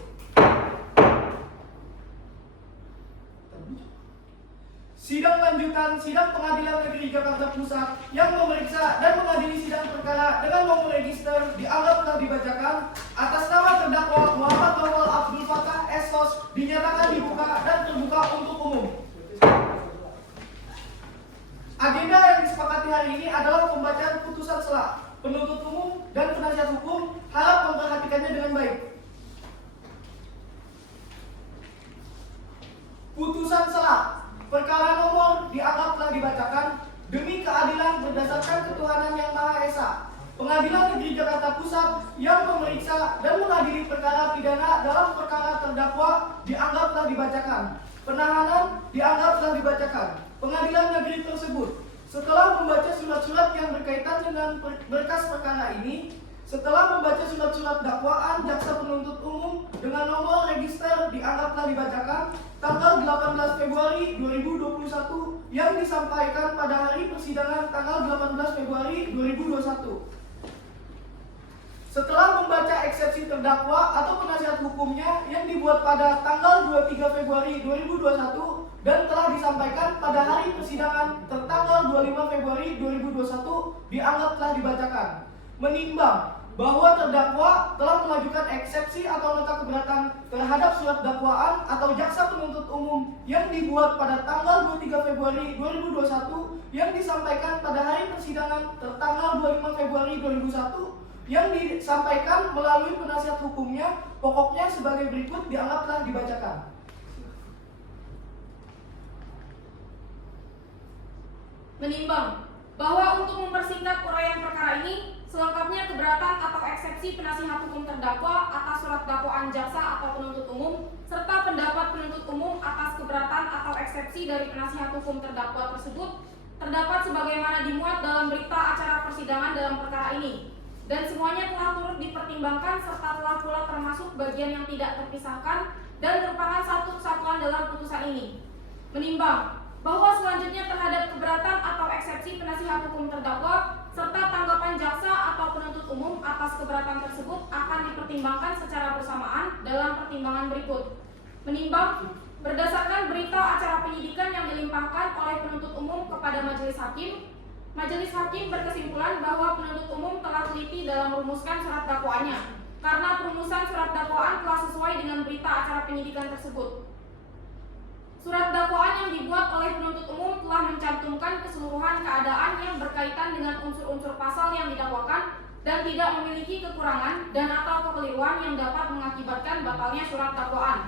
Sidang lanjutan Sidang Pengadilan Negeri Jakarta Pusat yang memeriksa dan mengadili sidang perkara dengan nomor register dianggap telah dibacakan atas nama terdakwa Muhammad Lawal Abdul Fattah S.Sos dinyatakan dibuka dan terbuka untuk umum. Agenda yang disepakati hari ini adalah pembacaan putusan selah. Penuntut umum dan penasihat hukum harap memperhatikannya dengan baik. Putusan selah. Perkara nomor dianggap telah dibacakan demi keadilan berdasarkan ketuhanan yang Maha Esa. Pengadilan Negeri Jakarta Pusat yang memeriksa dan mengadili perkara pidana dalam perkara terdakwa dianggap telah dibacakan. Penahanan dianggap telah dibacakan. Pengadilan negeri tersebut setelah membaca surat-surat yang berkaitan dengan berkas perkara ini, setelah membaca surat-surat dakwaan jaksa penuntut umum dengan nomor register dianggap telah dibacakan tanggal 18 Februari 2021 yang disampaikan pada hari persidangan tanggal 18 Februari 2021. Setelah membaca eksepsi terdakwa atau penasihat hukumnya yang dibuat pada tanggal 23 Februari 2021 dan telah disampaikan pada hari persidangan tertanggal 25 Februari 2021 dianggap telah dibacakan. Menimbang bahwa terdakwa telah mengajukan eksepsi atau nota keberatan terhadap surat dakwaan atau jaksa penuntut umum yang dibuat pada tanggal 23 Februari 2021 yang disampaikan pada hari persidangan tertanggal 25 Februari 2001 yang disampaikan melalui penasihat hukumnya, pokoknya sebagai berikut dianggap telah dibacakan. Menimbang bahwa untuk mempersingkat uraian perkara ini, selengkapnya keberatan atau eksepsi penasihat hukum terdakwa atas surat dakwaan jaksa atau penuntut umum, serta pendapat penuntut umum atas keberatan atau eksepsi dari penasihat hukum terdakwa tersebut, terdapat sebagaimana dimuat dalam berita acara persidangan dalam perkara ini, dan semuanya telah turut dipertimbangkan serta telah pula termasuk bagian yang tidak terpisahkan dan merupakan satu kesatuan dalam putusan ini. Menimbang bahwa selanjutnya terhadap keberatan atau eksepsi penasihat hukum terdakwa serta tanggapan jaksa atau penuntut umum atas keberatan tersebut akan dipertimbangkan secara bersamaan dalam pertimbangan berikut. Menimbang berdasarkan berita acara penyidikan yang dilimpahkan oleh penuntut umum kepada majelis hakim berkesimpulan bahwa penuntut umum telah teliti dalam merumuskan surat dakwaannya karena perumusan surat dakwaan telah sesuai dengan berita acara penyidikan tersebut. Surat dakwaan yang dibuat oleh penuntut umum telah mencantumkan keseluruhan keadaan yang berkaitan dengan unsur-unsur pasal yang didakwakan dan tidak memiliki kekurangan dan atau kekeliruan yang dapat mengakibatkan batalnya surat dakwaan.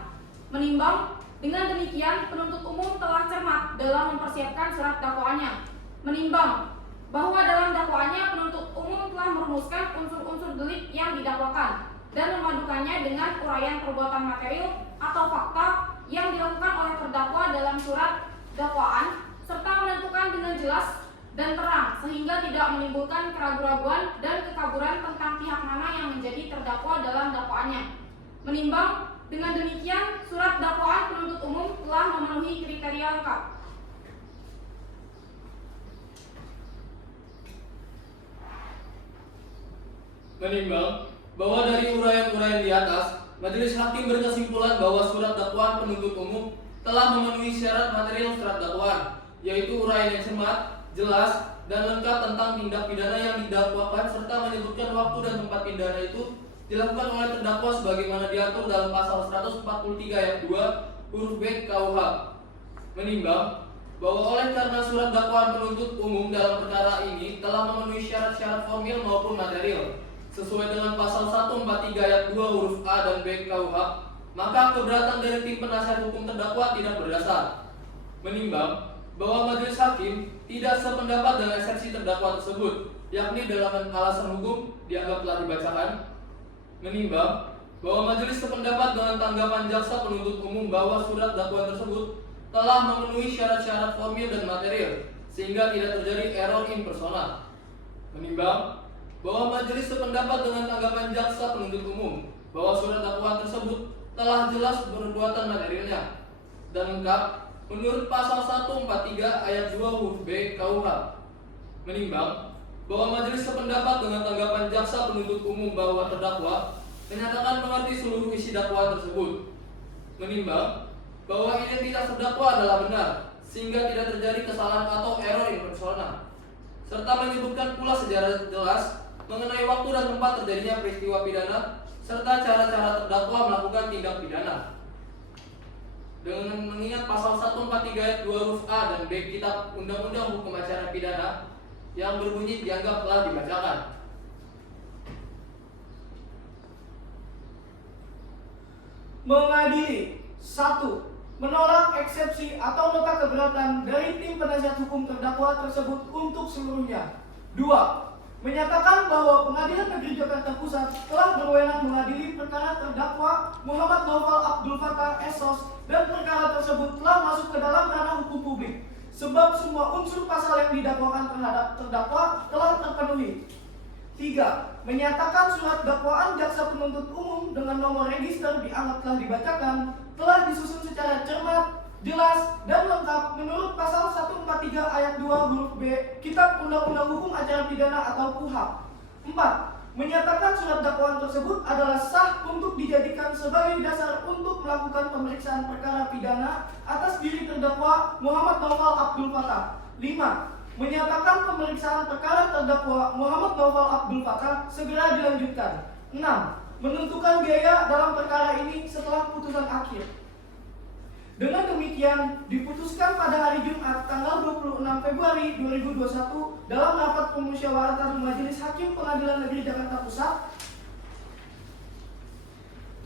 Menimbang dengan demikian penuntut umum telah cermat dalam mempersiapkan surat dakwaannya. Menimbang bahwa dalam dakwaannya penuntut umum telah merumuskan unsur-unsur delik yang didakwakan dan memadukannya dengan uraian perbuatan material atau fakta yang dilakukan oleh terdakwa dalam surat dakwaan serta menentukan dengan jelas dan terang sehingga tidak menimbulkan keraguan-raguan dan kekaburan tentang pihak mana yang menjadi terdakwa dalam dakwaannya. Menimbang dengan demikian surat dakwaan penuntut umum telah memenuhi kriteria lengkap. Menimbang bahwa dari uraian-uraian di atas, majelis hakim berkesimpulan bahwa surat dakwaan penuntut umum telah memenuhi syarat material surat dakwaan, yaitu uraian yang cermat, jelas, dan lengkap tentang tindak pidana yang didakwakan serta menyebutkan waktu dan tempat pidana itu dilakukan oleh terdakwa sebagaimana diatur dalam pasal 143 ayat 2 huruf B KUH. Menimbang bahwa oleh karena surat dakwaan penuntut umum dalam perkara ini telah memenuhi syarat-syarat formil maupun material sesuai dengan pasal 143 ayat 2 huruf A dan B KUH, maka keberatan dari tim penasihat hukum terdakwa tidak berdasar. Menimbang bahwa majelis hakim tidak sependapat dengan eksepsi terdakwa tersebut, yakni dalam alasan hukum dianggap telah dibacakan. Menimbang bahwa majelis sependapat dengan tanggapan jaksa penuntut umum bahwa surat dakwaan tersebut telah memenuhi syarat-syarat formil dan material sehingga tidak terjadi error in persona. Menimbang bahwa majelis sependapat dengan tanggapan jaksa penuntut umum bahwa surat dakwaan tersebut telah jelas perbuatan materialnya dan lengkap menurut pasal 143 ayat 2 huruf B KUH. Menimbang bahwa majelis sependapat dengan tanggapan jaksa penuntut umum bahwa terdakwa menyatakan mengerti seluruh isi dakwaan tersebut. Menimbang bahwa identitas terdakwa adalah benar sehingga tidak terjadi kesalahan atau error in persona, serta menyebutkan pula secara jelas mengenai waktu dan tempat terjadinya peristiwa pidana serta cara-cara terdakwa melakukan tindak pidana. Dengan mengingat pasal 143 ayat 2 huruf A dan B Kitab Undang-Undang Hukum Acara Pidana yang berbunyi dianggap telah dibacakan. Mengadili 1. Menolak eksepsi atau nota keberatan dari tim penasihat hukum terdakwa tersebut untuk seluruhnya. 2. Menyatakan bahwa Pengadilan Negeri Jakarta Pusat telah berwenang mengadili perkara terdakwa Muhammad Naufal Abdul Fattah SOS dan perkara tersebut telah masuk ke dalam ranah hukum publik sebab semua unsur pasal yang didakwakan terhadap terdakwa telah terpenuhi. 3. Menyatakan surat dakwaan jaksa penuntut umum dengan nomor register dianggap telah dibacakan telah disusun secara cermat, jelas, dan lengkap menurut pasal 143 ayat 2 huruf B Kitab Undang-Undang Hukum Acara Pidana atau KUHP. 4. Menyatakan surat dakwaan tersebut adalah sah untuk dijadikan sebagai dasar untuk melakukan pemeriksaan perkara pidana atas diri terdakwa Muhammad Naufal Abdul Fattah. 5. Menyatakan pemeriksaan perkara terdakwa Muhammad Naufal Abdul Fattah segera dilanjutkan. 6. Menentukan biaya dalam perkara ini setelah putusan akhir. Dengan demikian, diputuskan pada hari Jumat tanggal 26 Februari 2021 dalam rapat pemusyawaratan Majelis Hakim Pengadilan Negeri Jakarta Pusat.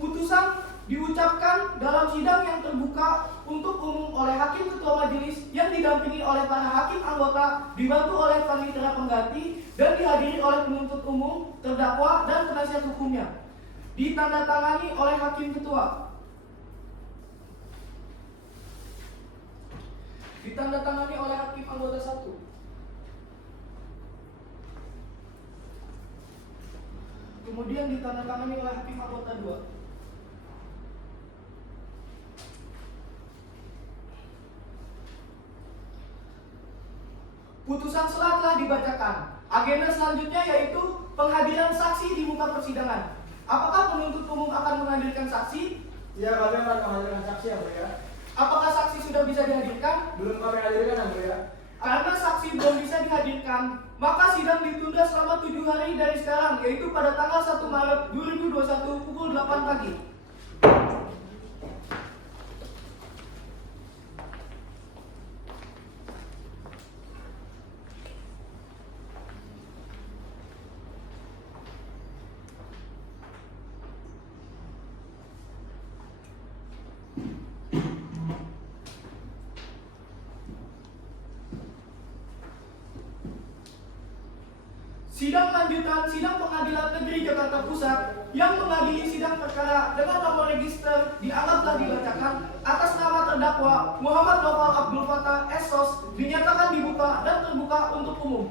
Putusan diucapkan dalam sidang yang terbuka untuk umum oleh Hakim Ketua Majelis yang didampingi oleh para hakim anggota, dibantu oleh panitera pengganti, dan dihadiri oleh penuntut umum, terdakwa, dan penasihat hukumnya. Ditandatangani oleh Hakim Ketua. Ditandatangani oleh hakim anggota 1. Kemudian ditandatangani oleh hakim anggota 2. Putusan selah telah dibacakan. Agenda selanjutnya yaitu penghadiran saksi di muka persidangan. Apakah penuntut umum akan menghadirkan saksi? Ya, kami akan menghadirkan saksi yang mulia. Apakah saksi sudah bisa dihadirkan? Belum kami hadirkan yang mulia. Karena saksi belum bisa dihadirkan, maka sidang ditunda selama 7 hari dari sekarang, yaitu pada tanggal 1 Maret 2021 pukul 8 pagi. Sidang lanjutan Sidang Pengadilan Negeri Jakarta Pusat yang mengadili sidang perkara dengan nomor register dianggap telah dibacakan atas nama terdakwa Muhammad Naufal Abdul Fattah SOS dinyatakan dibuka dan terbuka untuk umum.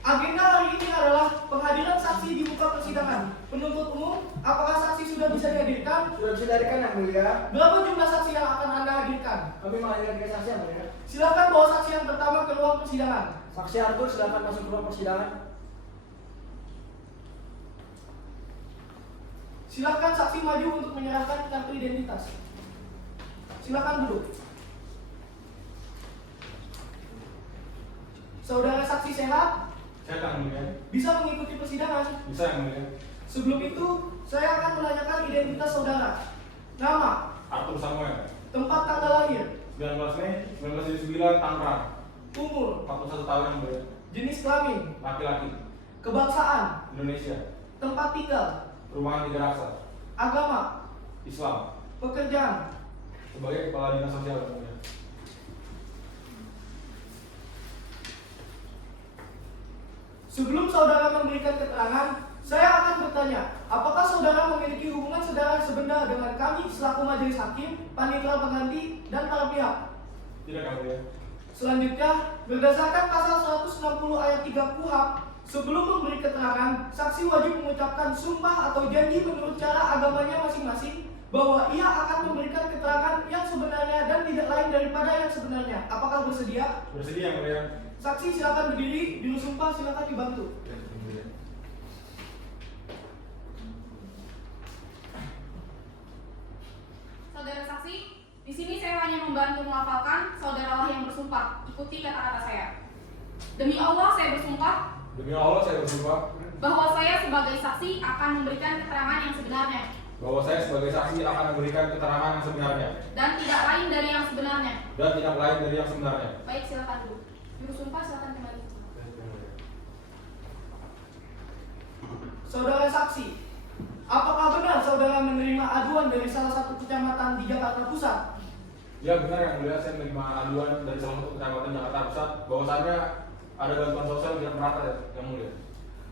Agenda hari ini adalah penghadiran saksi di muka persidangan. Penuntut umum, apakah saksi sudah bisa dihadirkan? Sudah bisa dihadirkan yang mulia. Berapa jumlah saksi yang akan Anda hadirkan? Kami menghadirkan saksi yang mulia. Silakan bawa saksi yang pertama ke ruang persidangan. Saksi Arthur silakan masuk ke ruang persidangan. Silakan saksi maju untuk menyerahkan kartu identitas. Silakan duduk. Saudara saksi sehat? Saya yang mulia. Bisa mengikuti persidangan? Bisa yang mulia. Sebelum itu, saya akan menanyakan identitas saudara. Nama, Arthur Samuel. tempat tanggal lahir, 19 Mei 1979 Tangerang. umur, 41 tahun yang mulia. jenis kelamin, Laki-laki. kebangsaan, Indonesia. tempat tinggal, Perumahan 3 Raksa. agama, Islam. pekerjaan. Sebagai kepala dinas sosial yang mulia. Sebelum saudara memberikan keterangan, saya akan bertanya, apakah saudara memiliki hubungan saudara sebenda dengan kami selaku majelis hakim, panitera pengganti, dan para pihak? Tidak yang mulia. Selanjutnya, berdasarkan pasal 160 ayat 3 KUHP, sebelum memberi keterangan, saksi wajib mengucapkan sumpah atau janji menurut cara agamanya masing-masing bahwa ia akan memberikan keterangan yang sebenarnya dan tidak lain daripada yang sebenarnya. Apakah bersedia? Bersedia yang mulia. Saksi silakan berdiri, juru sumpah silakan dibantu. Saudara saksi, di sini saya hanya membantu melafalkan, saudaralah yang bersumpah. Ikuti kata-kata saya. Demi Allah saya bersumpah Demi Allah saya bersumpah bahwa saya sebagai saksi akan memberikan keterangan yang sebenarnya bahwa saya sebagai saksi akan memberikan keterangan yang sebenarnya dan tidak lain dari yang sebenarnya. dan tidak lain dari yang sebenarnya. Baik, silakan dulu. Juru sumpah silakan kembali. Saudara saksi, apakah benar saudara menerima aduan dari salah satu kecamatan di Jakarta Pusat? Ya benar yang mulia, saya menerima aduan dari salah satu kecamatan Jakarta Pusat bahwasannya ada bantuan sosial yang tidak merata yang mulia.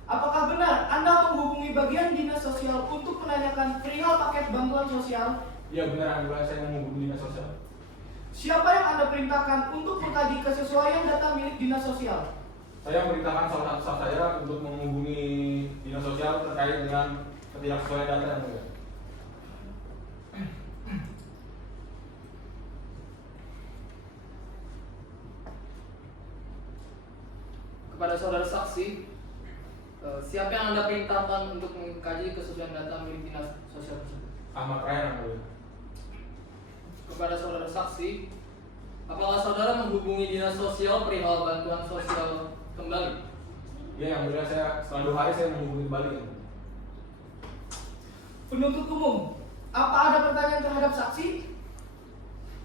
Apakah benar Anda menghubungi bagian dinas sosial untuk menanyakan perihal paket bantuan sosial? Ya benar yang mulia, saya menghubungi dinas sosial. Siapa yang Anda perintahkan untuk mengkaji kesesuaian data milik dinas sosial? Saya memerintahkan salah satu staf saya untuk menghubungi dinas sosial terkait dengan ketidaksesuaian data yang mulia. Kepada saudara saksi, siapa yang Anda perintahkan untuk mengkaji kesesuaian data milik dinas sosial tersebut? Ahmad Ryan yang mulia. Kepada saudara saksi, apakah saudara menghubungi dinas sosial perihal bantuan sosial kembali? Iya yang mulia, saya setelah 2 hari saya menghubungi kembali. Penuntut umum, apa ada pertanyaan terhadap saksi?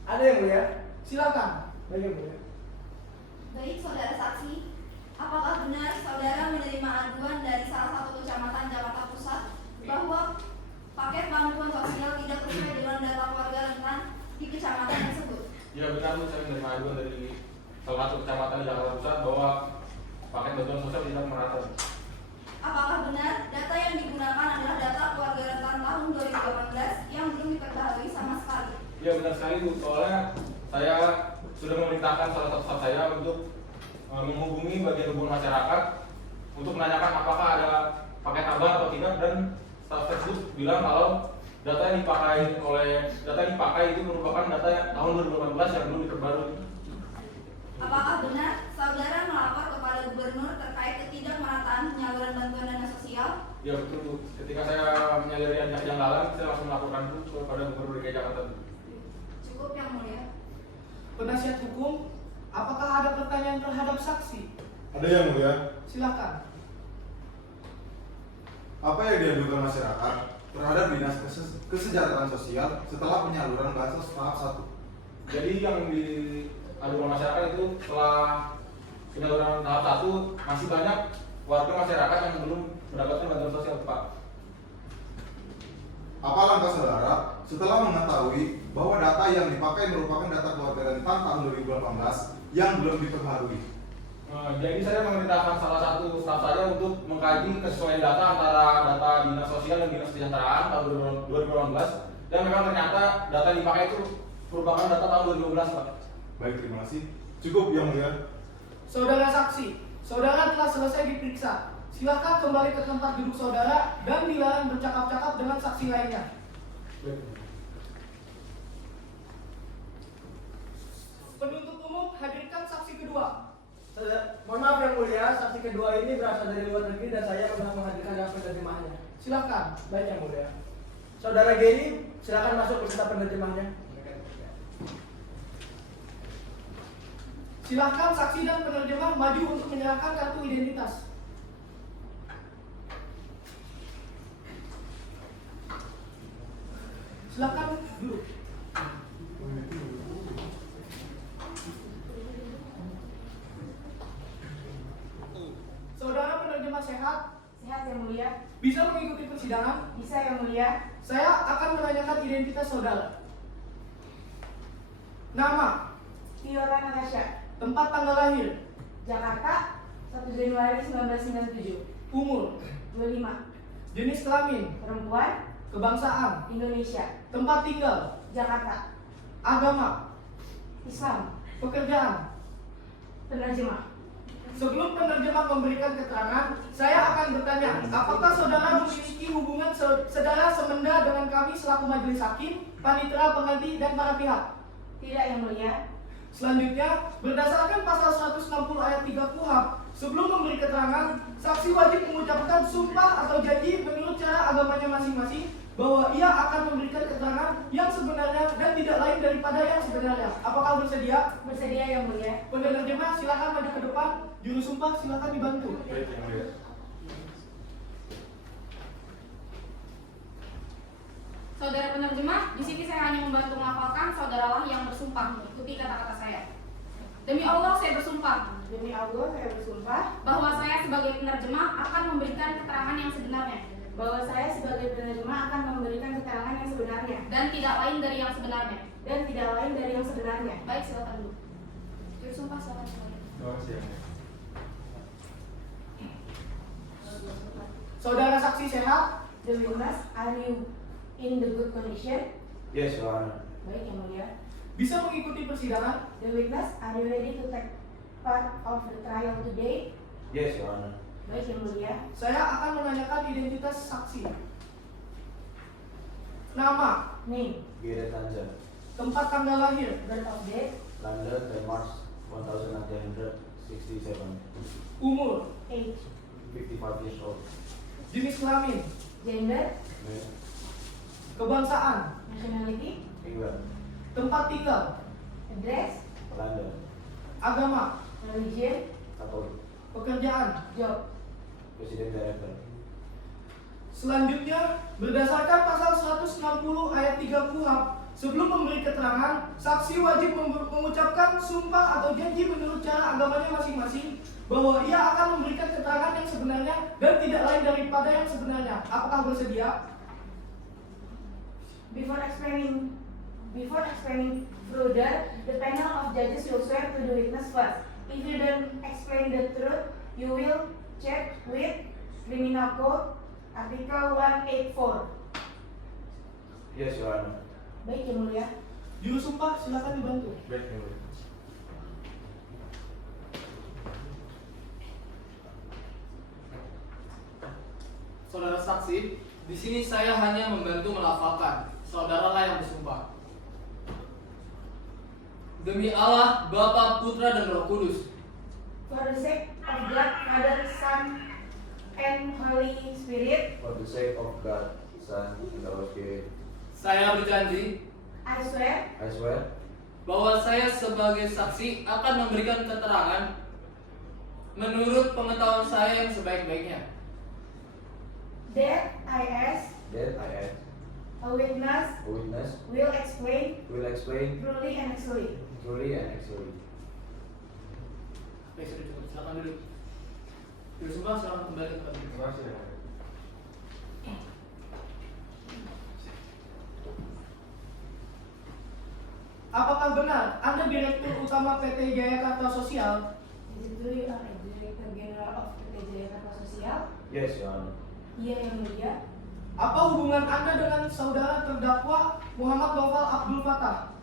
Ada yang mulia? Silakan. Baik yang mulia. Baik saudara saksi, apakah benar saudara menerima aduan dari salah satu kecamatan Jakarta Pusat bahwa paket bantuan sosial tidak sesuai dengan data keluarga rentan di kecamatan tersebut? Ya benar Bu, saya menerima aduan dari salah satu kecamatan di Jakarta Pusat bahwa paket bantuan sosial tidak merata. Apakah benar data yang digunakan adalah data keluarga rentan tahun 2018 yang belum diperbaharui sama sekali? Ya benar sekali Bu, soalnya saya sudah memerintahkan salah satu staff saya untuk menghubungi bagian hubungan masyarakat untuk menanyakan apakah ada paket abang atau tidak, dan staff tersebut bilang kalau data yang dipakai itu merupakan data yang tahun 2018 yang belum diperbarui. Apakah benar saudara melapor kepada gubernur terkait ketidakmerataan penyaluran bantuan dana sosial? Ya betul Bu, ketika saya menyadari adanya kejanggalan, saya langsung melaporkan itu kepada Gubernur DKI Jakarta. Cukup yang mulia. Penasihat hukum, apakah ada pertanyaan terhadap saksi? Ada yang mulia. Silakan. Apa yang diadukan masyarakat terhadap Dinas Kesejahteraan Sosial setelah penyaluran bansos tahap 1? Jadi yang diadukan masyarakat itu setelah penyaluran tahap 1 masih banyak warga masyarakat yang belum mendapatkan bantuan sosial, Pak. Apa langkah saudara setelah mengetahui bahwa data yang dipakai merupakan data keluarga rentan tahun 2018 yang belum diperbarui? Jadi saya memerintahkan salah satu staf saya untuk mengkaji kesesuaian data antara data dinas sosial dan dinas kesejahteraan tahun 2018, dan memang ternyata data yang dipakai itu merupakan data tahun 2012, Pak. Baik, terima kasih. Cukup yang mulia. Saudara saksi, saudara telah selesai diperiksa. Silakan kembali ke tempat duduk saudara dan dilarang bercakap-cakap dengan saksi lainnya. Penuntut umum, hadirkan saksi kedua. Mohon maaf yang mulia, saksi kedua ini berasal dari luar negeri dan saya pernah menghadirkan yang penerjemahnya. Silakan. Baik yang mulia. Saudara Gary, silakan masuk beserta penerjemahnya. Silakan saksi dan penerjemah maju untuk menyerahkan kartu identitas. Silakan duduk. Saudara penerjemah sehat? Sehat yang mulia. Bisa mengikuti persidangan? Bisa yang mulia. Saya akan menanyakan identitas saudara. Nama, Fiora Natasha. tempat tanggal lahir, Jakarta, 1 Januari 1997. umur, 25. jenis kelamin, Perempuan, kebangsaan, Indonesia. tempat tinggal, Jakarta. agama, Islam. pekerjaan. Penerjemah. Sebelum penerjemah memberikan keterangan, saya akan bertanya, apakah saudara memiliki hubungan saudara semenda dengan kami selaku majelis hakim, panitera pengganti, dan para pihak? Tidak yang mulia. Selanjutnya, berdasarkan pasal 160 ayat 3 KUHP, sebelum memberi keterangan, saksi wajib mengucapkan sumpah atau janji menurut cara agamanya masing-masing bahwa ia akan memberikan keterangan yang sebenarnya dan tidak lain daripada yang sebenarnya. Apakah bersedia? Bersedia yang mulia. Penerjemah silakan maju ke depan, juru sumpah silakan dibantu. Baik yang mulia. Saudara penerjemah, di sini saya hanya membantu menghafalkan, saudaralah yang bersumpah mengikuti kata-kata saya. Demi Allah saya bersumpah Demi Allah saya bersumpah bahwa saya sebagai penerjemah akan memberikan keterangan yang sebenarnya bahwa saya sebagai penerjemah akan memberikan keterangan yang sebenarnya dan tidak lain dari yang sebenarnya. dan tidak lain dari yang sebenarnya. Baik, silakan dulu. Juru sumpah silakan. Terima kasih yang mulia. Saudara saksi sehat? The witness, are you in the good condition? Yes, Your Honor. Baik yang mulia. Bisa mengikuti persidangan? The witness, are you ready to take part of the trial today? Yes, Your Honor. Baik yang mulia. Saya akan menanyakan identitas saksi. Nama, Name, Gira Tanja. tempat tanggal lahir, birth of date, London, 10 March 1967. umur, age, 55 years old. jenis kelamin, gender, Male. Kebangsaan, Nationality, England, tempat tinggal, address, London, agama, religion, Katolik, pekerjaan. job. Presiden Director. Selanjutnya, berdasarkan pasal 160 ayat 3 KUHP, sebelum memberi keterangan, saksi wajib mengucapkan sumpah atau janji menurut cara agamanya masing-masing bahwa ia akan memberikan keterangan yang sebenarnya dan tidak lain daripada yang sebenarnya. Apakah bersedia? Before explaining further, the panel of judges will swear to the witness first. If you don't explain the truth, you will check with Criminal Code Artikel 184. Yes, Your Honor. Baik, Yang Mulia. Juru sumpah, silakan dibantu. Baik, Yang Mulia. Saudara saksi, di sini saya hanya membantu melafalkan. Saudaralah yang bersumpah. Demi Allah, Bapa, Putra, dan Roh Kudus. For the sake of God, Father, Son, and Holy Spirit, For the sake of God, Son, and the Holy Spirit, Saya berjanji I swear I swear bahwa saya sebagai saksi akan memberikan keterangan menurut pengetahuan saya yang sebaik-baiknya. that I, as that I am a witness, a witness, will explain will explain truly and actually. truly and actually. Baik, sudah cukup. Silakan duduk. Juru sumpah, silakan kembali ke tempat. Terima kasih, Yang Mulia. Apakah benar Anda Direktur Utama PT Jayakarta Sosial? Is it true you are a Director General of PT Jayakarta Sosial? Yes, Your Honor. Iya, Yang Mulia. Apa hubungan Anda dengan saudara terdakwa Muhammad Noval Abdul Fattah?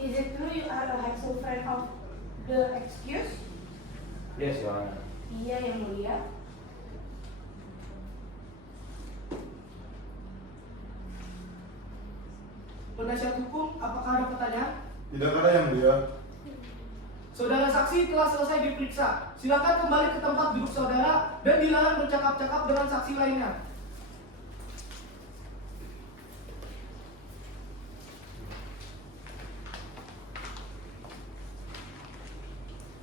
Is it true you are a high school friend of the accused? Yes, Your Honor. Iya, Yang Mulia. Penasihat hukum, apakah ada pertanyaan? Tidak ada, Yang Mulia. Saudara saksi telah selesai diperiksa. Silakan kembali ke tempat duduk saudara dan dilarang bercakap-cakap dengan saksi lainnya.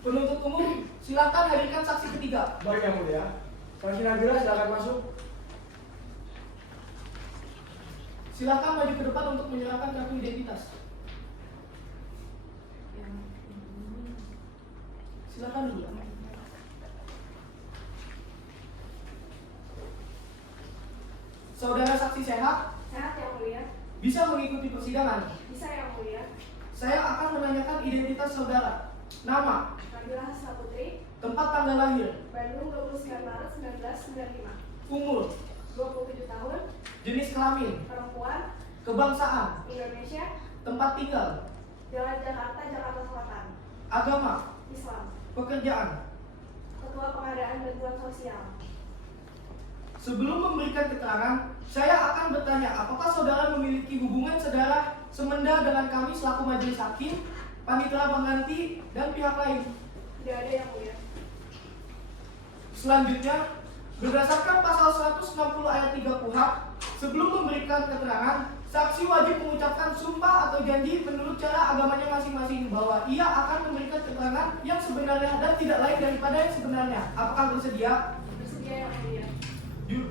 Penuntut umum, silakan hadirkan saksi ketiga. Baik, Yang Mulia. Saksi Nabila silakan masuk. Silakan maju ke depan untuk menyerahkan kartu identitas. Silakan dulu. Saudara saksi sehat, Sehat Yang Mulia. bisa mengikuti persidangan. Bisa Yang Mulia. Saya akan menanyakan identitas saudara. Nama, Nabila Saputri, tempat tanggal lahir, Bandung 29 Maret 1995. umur, 27 tahun, jenis kelamin, perempuan, kebangsaan, Indonesia, tempat tinggal, Jalan Jakarta, Jakarta Selatan, agama, Islam, pekerjaan. Ketua Pengadaan Bantuan Sosial. Sebelum memberikan keterangan, saya akan bertanya apakah saudara memiliki hubungan saudara semenda dengan kami selaku majelis hakim, panitera pengganti, dan pihak lain. Tidak ada Yang Mulia. Selanjutnya, berdasarkan pasal 160 ayat 3 KUHP, sebelum memberikan keterangan, saksi wajib mengucapkan sumpah atau janji menurut cara agamanya masing-masing bahwa ia akan memberikan keterangan yang sebenarnya dan tidak lain daripada yang sebenarnya. Apakah bersedia? Bersedia Yang Mulia.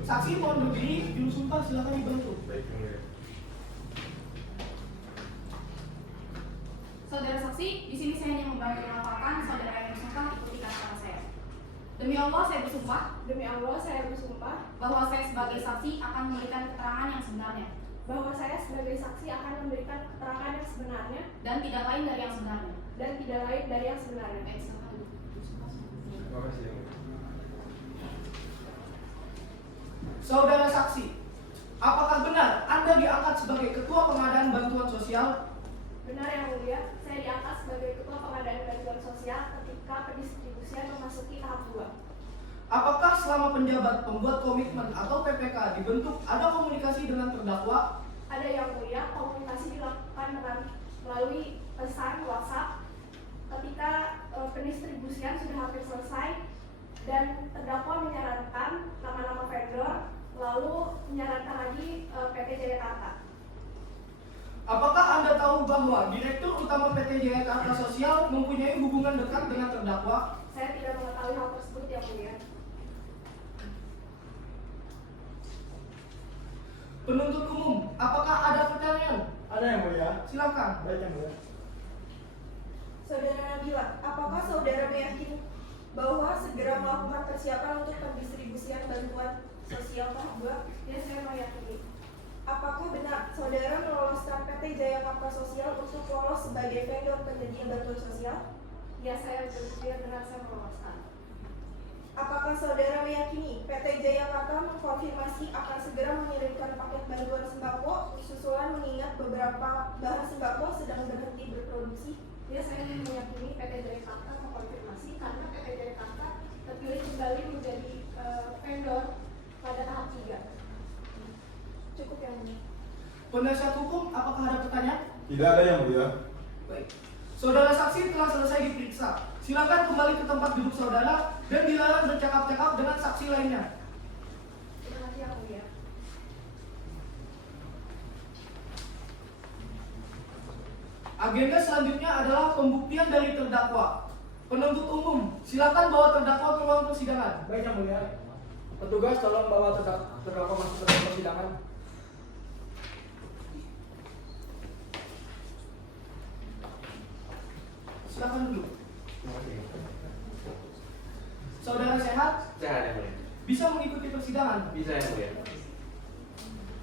Saksi mohon berdiri, juru sumpah silakan dibantu. Baik, Yang Mulia. Saudara saksi, di sini saya hanya membantu melafalkan saudara yang bersumpah ikuti kata-kata saya. Demi Allah saya bersumpah Demi Allah saya bersumpah bahwa saya sebagai saksi akan memberikan keterangan yang sebenarnya bahwa saya sebagai saksi akan memberikan keterangan yang sebenarnya dan tidak lain dari yang sebenarnya. dan tidak lain dari yang sebenarnya. Baik, silakan duduk. Juru sumpah silakan. Terima kasih, Yang Mulia. Saudara saksi, apakah benar Anda diangkat sebagai Ketua Pengadaan Bantuan Sosial? Benar Yang Mulia, saya diangkat sebagai Ketua Pengadaan Bantuan Sosial ketika pendistribusian memasuki tahap 2. Apakah selama penjabat pembuat komitmen atau PPK dibentuk ada komunikasi dengan terdakwa? Ada Yang Mulia, komunikasi dilakukan dengan melalui pesan WhatsApp ketika pendistribusian sudah hampir selesai dan terdakwa menyarankan nama-nama vendor lalu menyarankan lagi PT Jayakarta. bahwa Direktur Utama PT Jaya Karta Sosial mempunyai hubungan dekat dengan terdakwa? Saya tidak mengetahui hal tersebut, Yang Mulia. Penuntut umum, apakah ada pertanyaan? Ada yang mulia. Silakan. Baik yang mulia. Saudara Nabila, apakah saudara meyakini bahwa segera melakukan persiapan untuk pendistribusian bantuan sosial tahap 2? Ya, saya meyakini. Apakah benar saudara meloloskan PT Jaya Karta Sosial untuk lolos sebagai vendor penyedia bantuan sosial? Ya, saya benar saya meloloskan. Apakah saudara meyakini PT Jaya Karta mengkonfirmasi akan segera mengirimkan paket bantuan sembako susulan mengingat beberapa bahan sembako sedang berhenti berproduksi? Ya, saya meyakini PT Jaya Karta mengkonfirmasi karena PT Jaya Karta terpilih kembali menjadi vendor pada tahap 3. Cukup yang mulia. Penasihat hukum, apakah ada pertanyaan? Tidak ada yang mulia. Baik. Saudara saksi telah selesai diperiksa. Silakan kembali ke tempat duduk saudara dan dilarang bercakap-cakap dengan saksi lainnya. Terima kasih, Yang Mulia. Agenda selanjutnya adalah pembuktian dari terdakwa. Penuntut umum, silakan bawa terdakwa ke ruang persidangan. Baik yang mulia. Petugas tolong bawa terdakwa masuk ke dalam persidangan. Silakan duduk. Saudara sehat? Sehat yang mulia. Bisa mengikuti persidangan? Bisa yang mulia.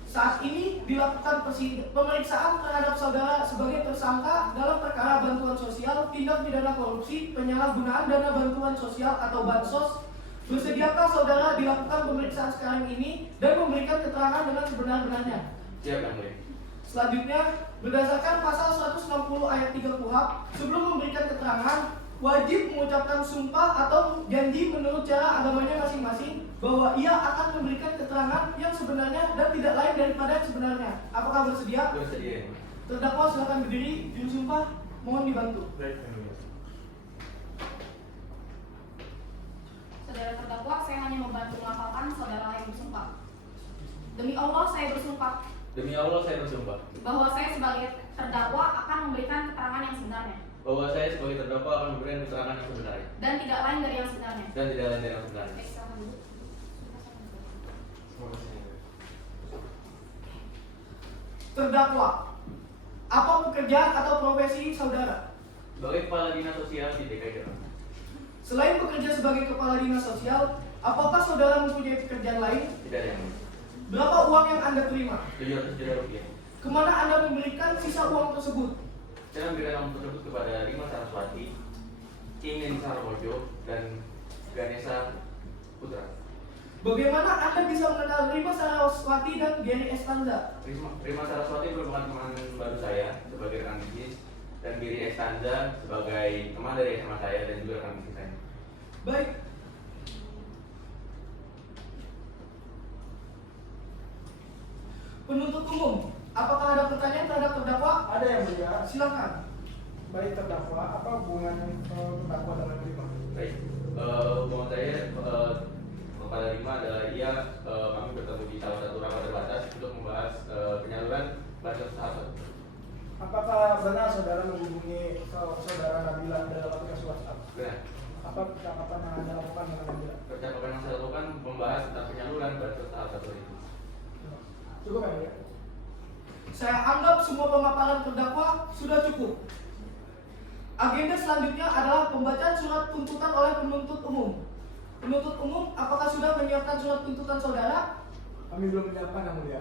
Saat ini dilakukan pemeriksaan terhadap saudara sebagai tersangka dalam perkara bantuan sosial, tindak pidana korupsi, penyalahgunaan dana bantuan sosial atau bansos. Bersediakah saudara dilakukan pemeriksaan sekarang ini dan memberikan keterangan dengan sebenar-benarnya? Siap yang mulia. Selanjutnya, berdasarkan pasal 160 ayat 3 KUHP, sebelum memberikan keterangan, wajib mengucapkan sumpah atau janji menurut cara agamanya masing-masing bahwa ia akan memberikan keterangan yang sebenarnya dan tidak lain daripada yang sebenarnya. Apakah bersedia? Bersedia. Terdakwa silakan berdiri, juru sumpah mohon dibantu. Baik yang mulia. Saudara terdakwa, saya hanya membantu melafalkan saudara yang bersumpah. Demi Allah, saya bersumpah Demi Allah saya bersumpah bahwa saya sebagai terdakwa akan memberikan keterangan yang sebenarnya bahwa saya sebagai terdakwa akan memberikan keterangan yang sebenarnya dan tidak lain dari yang sebenarnya. dan tidak lain dari yang sebenarnya. Baik, silakan dulu. Terima kasih yang mulia. Terdakwa, apa pekerjaan atau profesi saudara? Sebagai kepala dinas sosial di DKI Jakarta. Selain bekerja sebagai kepala dinas sosial, apakah saudara mempunyai pekerjaan lain? Tidak ada yang mulia. Berapa uang yang Anda terima? 700 juta rupiah. Kemana Anda memberikan sisa uang tersebut? Saya memberikan uang tersebut kepada Rima Saraswati, Ingin Sarwojo, dan Ganesha Putra. Bagaimana Anda bisa mengenal Rima Saraswati dan Gary Estanza? Rima Saraswati merupakan teman baru saya sebagai rekan bisnis, dan Giri Estanza sebagai teman dari SMA saya dan juga rekan bisnis saya. Baik. Penuntut umum, apakah ada pertanyaan terhadap terdakwa? Ada yang mulia. Silakan. Baik terdakwa, apa hubungan terdakwa dengan Rima? Baik, hubungan saya kepada Rima adalah kami bertemu di salah satu rapat terbatas untuk membahas penyaluran bansos tahap 1. Apakah benar saudara menghubungi saudara Nabila dalam aplikasi WhatsApp? Benar. Apa percakapan yang Anda lakukan dengan Nabila? Percakapan yang saya lakukan membahas tentang penyaluran bansos tahap 1 ini. Cukup ya mulia? Saya anggap semua pemaparan terdakwa sudah cukup. Agenda selanjutnya adalah pembacaan surat tuntutan oleh penuntut umum. Penuntut umum, apakah sudah menyiapkan surat tuntutan saudara? Kami belum menyiapkan yang mulia.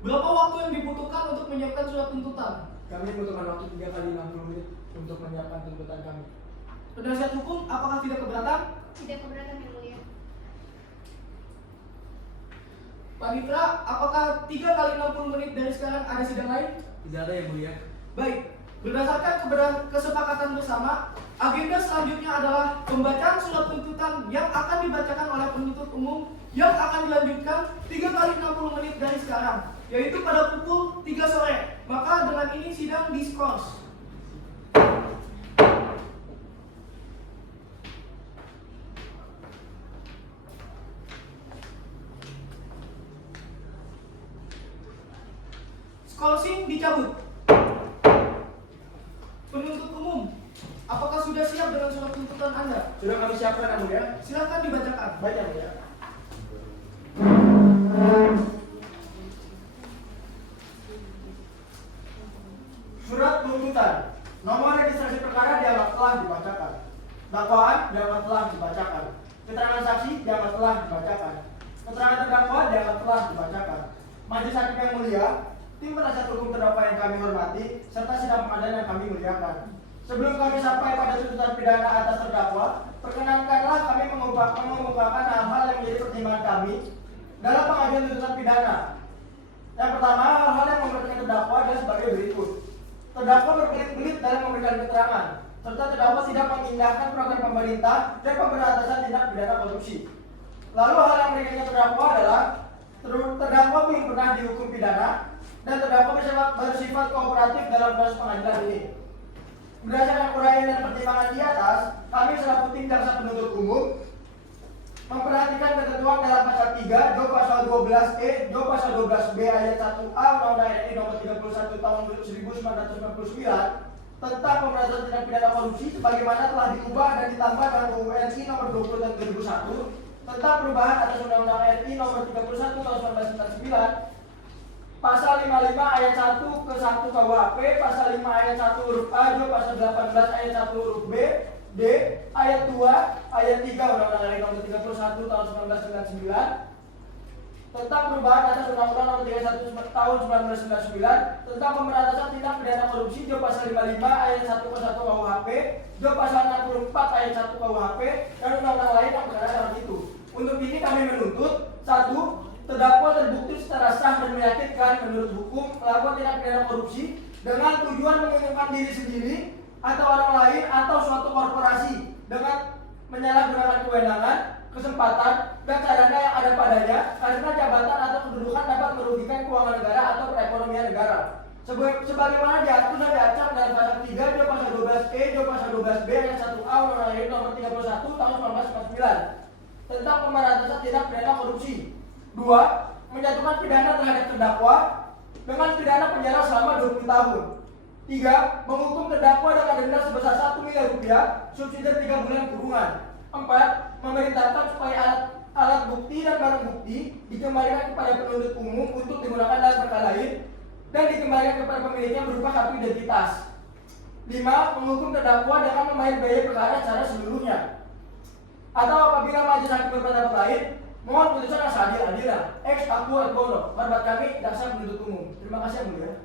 Berapa waktu yang dibutuhkan untuk menyiapkan surat tuntutan? Kami membutuhkan waktu 3 kali 60 menit untuk menyiapkan tuntutan kami. Penasihat hukum, apakah tidak keberatan? Tidak keberatan, Yang Mulia. Panitra, apakah 3 kali 60 menit dari sekarang ada sidang lain? Tidak ada yang mulia. Baik, berdasarkan kesepakatan bersama, agenda selanjutnya adalah pembacaan surat tuntutan yang akan dibacakan oleh penuntut umum yang akan dilanjutkan 3 kali 60 menit dari sekarang, yaitu pada pukul 3 sore. Maka dengan ini sidang diskors. Skorsing dicabut. apakah sudah siap dengan surat tuntutan Anda? Sudah kami siapkan Yang Mulia. Silakan dibacakan. Baik Yang Mulia. Surat tuntutan. Nomor registrasi perkara dianggap telah dibacakan. Dakwaan dianggap telah dibacakan. Keterangan saksi dianggap telah dibacakan. Keterangan terdakwa dianggap telah dibacakan. Majelis Hakim yang mulia, tim penasihat hukum terdakwa yang kami hormati, serta sidang pengadilan yang kami muliakan. Sebelum kami sampai pada tuntutan pidana atas terdakwa, perkenankanlah kami mengemukakan hal-hal yang menjadi pertimbangan kami dalam pengajuan tuntutan pidana. Yang pertama, hal-hal yang memperhatikan terdakwa adalah sebagai berikut. Terdakwa berbelit-belit dalam memberikan keterangan, serta terdakwa tidak mengindahkan program pemerintah dan pemberantasan tindak pidana korupsi. Lalu hal yang menariknya terdakwa adalah terdakwa belum pernah dihukum pidana dan terdakwa bersifat kooperatif dalam proses pengadilan ini. Berdasarkan uraian dan pertimbangan di atas, kami selaku tim jaksa penuntut umum memperhatikan ketentuan dalam pasal 3, do pasal 12E, do pasal 12B ayat 1A Undang-Undang RI nomor 31 tahun 1999 tentang pemberantasan tindak pidana korupsi sebagaimana telah diubah dan ditambah dengan UU RI nomor 20 tahun 2001 tentang perubahan atas Undang-Undang RI nomor 31 tahun 1999 pasal 55 ayat 1 ke 1 KUHP, pasal 5 ayat 1 huruf A, do pasal 18 ayat 1 huruf B, D, ayat 2, ayat 3 Undang-Undang RI nomor 31 tahun 1999 tentang perubahan atas Undang-Undang nomor 31 tahun 1999 tentang pemberantasan tindak pidana korupsi, do pasal 55 ayat 1 ke 1 KUHP, do pasal 64 ayat 1 KUHP dan undang-undang lain yang berkaitan dengan itu. Untuk ini kami menuntut 1. Terdakwa terbukti secara sah dan meyakinkan menurut hukum melakukan tindak pidana korupsi dengan tujuan menguntungkan diri sendiri atau orang lain atau suatu korporasi dengan menyalahgunakan kewenangan, kesempatan, dan sarana yang ada padanya karena jabatan atau kedudukan dapat merugikan keuangan negara atau perekonomian negara. Sebagaimana diatur dan diacap dalam pasal 3, do pasal 12E, do pasal 12B ayat 1A Undang-Undang RI nomor 31 tahun 1949 tentang pemberantasan tindak pidana korupsi. 2. Menjatuhkan pidana terhadap terdakwa dengan pidana penjara selama 20 tahun. 3. Menghukum terdakwa dengan denda sebesar 1 miliar rupiah, subsidi 3 bulan kurungan. 4. Memerintahkan supaya alat bukti dan barang bukti dikembalikan kepada penuntut umum untuk digunakan dalam perkara lain dan dikembalikan kepada pemiliknya berupa kartu identitas. 5. Menghukum terdakwa dengan membayar biaya perkara secara seluruhnya. Atau apabila majelis hakim berpendapat lain, mohon putusan yang seadil-adilnya. Ex aquo et bono. Hormat kami, jaksa penuntut umum. Terima kasih yang mulia.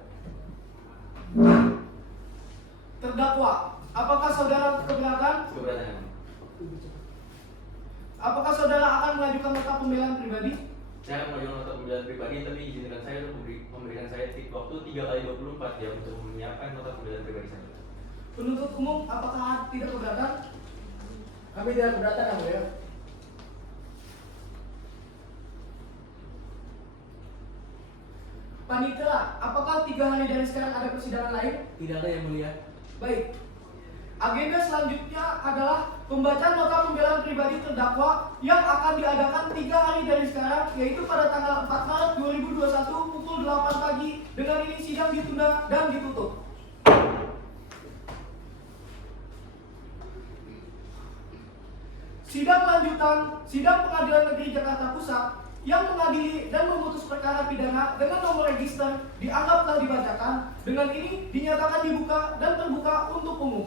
Terdakwa, apakah saudara keberatan? Keberatan. Apakah saudara akan mengajukan nota pembelaan pribadi? Saya akan mengajukan nota pembelaan pribadi, tapi izinkan saya untuk memberikan saya waktu 3x24 jam untuk menyiapkan nota pembelaan pribadi saya. Penuntut umum, apakah tidak keberatan? Kami tidak keberatan yang mulia. Panitera, apakah 3 hari dari sekarang ada persidangan lain? Tidak ada yang mulia. Baik. Agenda selanjutnya adalah pembacaan nota pembelaan pribadi terdakwa yang akan diadakan 3 hari dari sekarang, yaitu pada tanggal 4 Maret 2021 pukul 8 pagi. Dengan ini sidang ditunda dan ditutup. Sidang lanjutan, Sidang Pengadilan Negeri Jakarta Pusat yang mengadili dan memutus perkara pidana dengan nomor register dianggap telah dibacakan. Dengan ini dinyatakan dibuka dan terbuka untuk umum.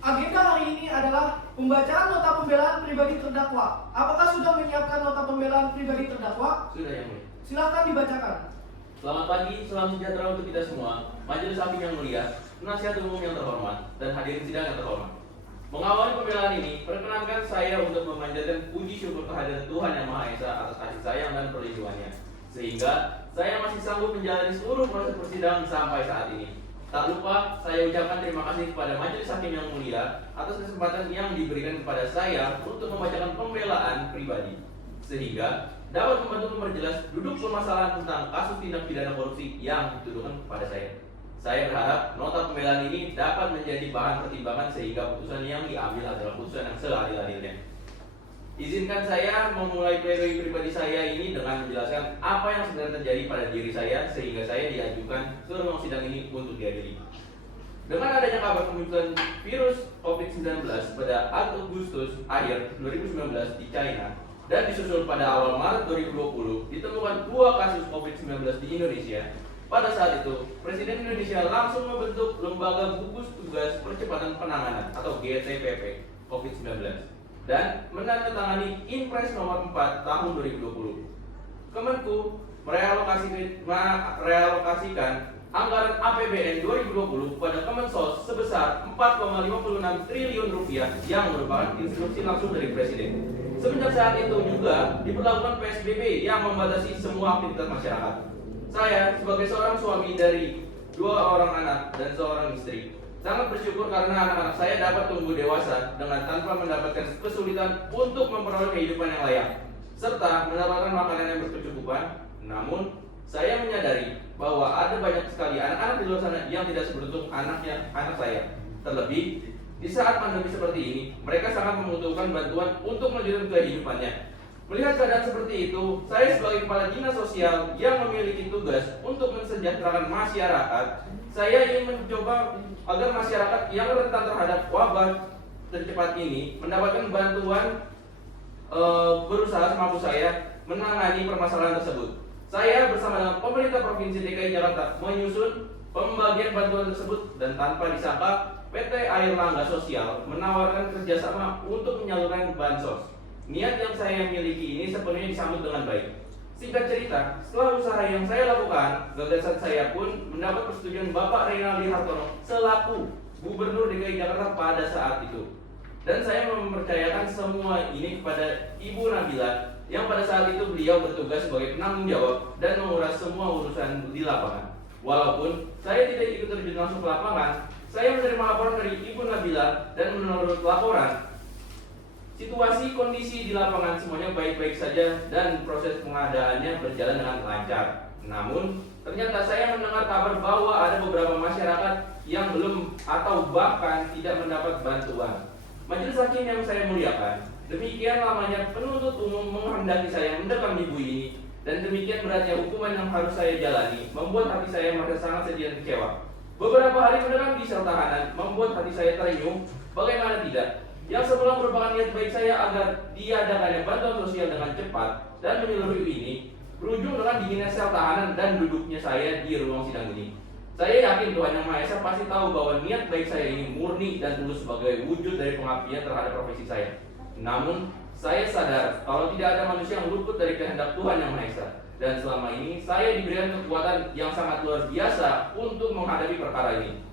Agenda hari ini adalah pembacaan nota pembelaan pribadi terdakwa. Apakah sudah menyiapkan nota pembelaan pribadi terdakwa? Sudah yang mulia. Silakan dibacakan. Selamat pagi, salam sejahtera untuk kita semua. Majelis Hakim yang mulia, penasihat umum yang terhormat, dan hadirin sidang yang terhormat. Mengawali pembelaan ini, perkenankan saya untuk memanjatkan puji syukur kehadirat Tuhan Yang Maha Esa atas kasih sayang dan perlindungannya, sehingga saya masih sanggup menjalani seluruh proses persidangan sampai saat ini. Tak lupa, saya ucapkan terima kasih kepada Majelis Hakim yang mulia atas kesempatan yang diberikan kepada saya untuk membacakan pembelaan pribadi, sehingga dapat membantu memperjelas duduk permasalahan tentang kasus tindak pidana korupsi yang dituduhkan kepada saya. Saya berharap nota pembelaan ini dapat menjadi bahan pertimbangan sehingga putusan yang diambil adalah putusan yang seadil-adilnya. Izinkan saya memulai pledoi pribadi saya ini dengan menjelaskan apa yang sebenarnya terjadi pada diri saya sehingga saya diajukan ke ruang sidang ini untuk diadili. Dengan adanya kabar kemunculan virus COVID-19 pada Agustus akhir 2019 di China dan disusul pada awal Maret 2020 ditemukan 2 kasus COVID-19 di Indonesia. Pada saat itu, Presiden Indonesia langsung membentuk Lembaga Gugus Tugas Percepatan Penanganan atau GTPP COVID-19 dan menandatangani Inpres nomor 4 tahun 2020. Kemenku merealokasikan anggaran APBN 2020 pada Kemensos sebesar 4,56 triliun rupiah yang merupakan instruksi langsung dari Presiden. Semenjak saat itu juga diberlakukan PSBB yang membatasi semua aktivitas masyarakat. Saya sebagai seorang suami dari 2 orang anak dan seorang istri sangat bersyukur karena anak-anak saya dapat tumbuh dewasa dengan tanpa mendapatkan kesulitan untuk memperoleh kehidupan yang layak serta mendapatkan makanan yang berkecukupan. Namun saya menyadari bahwa ada banyak sekali anak-anak di luar sana yang tidak seberuntung anak saya. Terlebih di saat pandemi seperti ini, mereka sangat membutuhkan bantuan untuk melanjutkan kehidupannya. Melihat keadaan seperti itu, saya sebagai kepala dinas sosial yang memiliki tugas untuk mensejahterakan masyarakat, saya ingin mencoba agar masyarakat yang rentan terhadap wabah tercepat ini mendapatkan bantuan berusaha semampu saya menangani permasalahan tersebut. Saya bersama dengan pemerintah Provinsi DKI Jakarta menyusun pembagian bantuan tersebut dan tanpa disangka PT Air Langga Sosial menawarkan kerjasama untuk menyalurkan bansos. Niat yang saya miliki ini sepenuhnya disambut dengan baik. Singkat cerita, setelah usaha yang saya lakukan, gagasan saya pun mendapat persetujuan Bapak Reynaldi Hartono selaku Gubernur DKI Jakarta pada saat itu. Dan saya mempercayakan semua ini kepada Ibu Nabila yang pada saat itu beliau bertugas sebagai penanggung jawab dan menguras semua urusan di lapangan. Walaupun saya tidak ikut terjun langsung ke lapangan, saya menerima laporan dari Ibu Nabila dan menurut laporan, situasi kondisi di lapangan semuanya baik-baik saja dan proses pengadaannya berjalan dengan lancar. Namun, ternyata saya mendengar kabar bahwa ada beberapa masyarakat yang belum atau bahkan tidak mendapat bantuan. Majelis Hakim yang saya muliakan, demikian lamanya penuntut umum menghendaki saya mendekam ibu ini dan demikian beratnya hukuman yang harus saya jalani membuat hati saya merasa sangat sedih dan kecewa. Beberapa hari mendekam di sel tahanan membuat hati saya terenyuh, bagaimana tidak? Yang semula merupakan niat baik saya agar diadakannya bantuan sosial dengan cepat dan menyeluruh ini berujung dengan dinginnya sel tahanan dan duduknya saya di ruang sidang ini. Saya yakin Tuhan Yang Maha Esa pasti tahu bahwa niat baik saya ini murni dan tulus sebagai wujud dari pengabdian terhadap profesi saya. Namun, saya sadar kalau tidak ada manusia yang luput dari kehendak Tuhan Yang Maha Esa. Dan selama ini saya diberikan kekuatan yang sangat luar biasa untuk menghadapi perkara ini.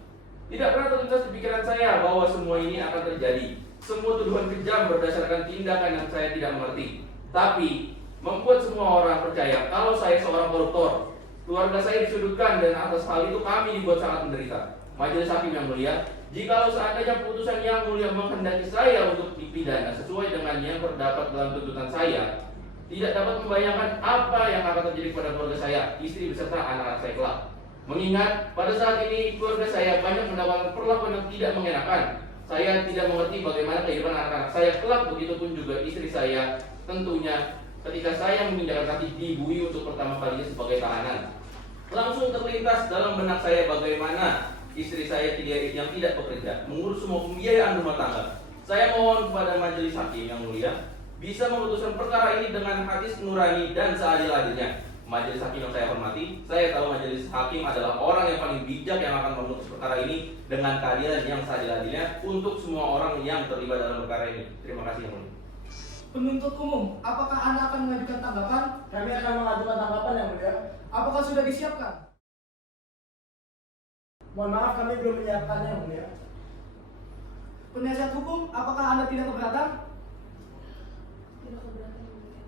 Tidak pernah terlintas di pikiran saya bahwa semua ini akan terjadi. Semua tuduhan kejam berdasarkan tindakan yang saya tidak mengerti. Tapi, membuat semua orang percaya kalau saya seorang koruptor. Keluarga saya disudutkan dan atas hal itu kami dibuat sangat menderita. Majelis Hakim yang mulia, jikalau seandainya putusan yang mulia menghendaki saya untuk dipidana sesuai dengan yang terdapat dalam tuntutan saya, tidak dapat membayangkan apa yang akan terjadi pada keluarga saya, istri beserta anak-anak saya kelak. Mengingat pada saat ini keluarga saya banyak mendapatkan perlakuan yang tidak mengenakan. Saya tidak mengerti bagaimana kehidupan anak-anak saya kelak, begitupun juga istri saya tentunya ketika saya memindahkan kaki di bui untuk pertama kalinya sebagai tahanan. Langsung terlintas dalam benak saya bagaimana istri saya yang tidak bekerja mengurus semua pembiayaan rumah tangga. Saya mohon kepada Majelis Hakim yang mulia bisa memutuskan perkara ini dengan hati nurani dan seadil-adilnya. Majelis Hakim yang saya hormati, saya tahu Majelis Hakim adalah orang yang paling bijak yang akan memutus perkara ini dengan keadilan yang seadil-adilnya untuk semua orang yang terlibat dalam perkara ini. Terima kasih yang mulia. Penuntut umum, apakah Anda akan mengajukan tanggapan? Kami akan mengajukan tanggapan yang mulia. Apakah sudah disiapkan? Mohon maaf, kami belum menyiapkannya yang mulia. Penasihat hukum, apakah Anda tidak keberatan? Tidak keberatan, Yang Mulia.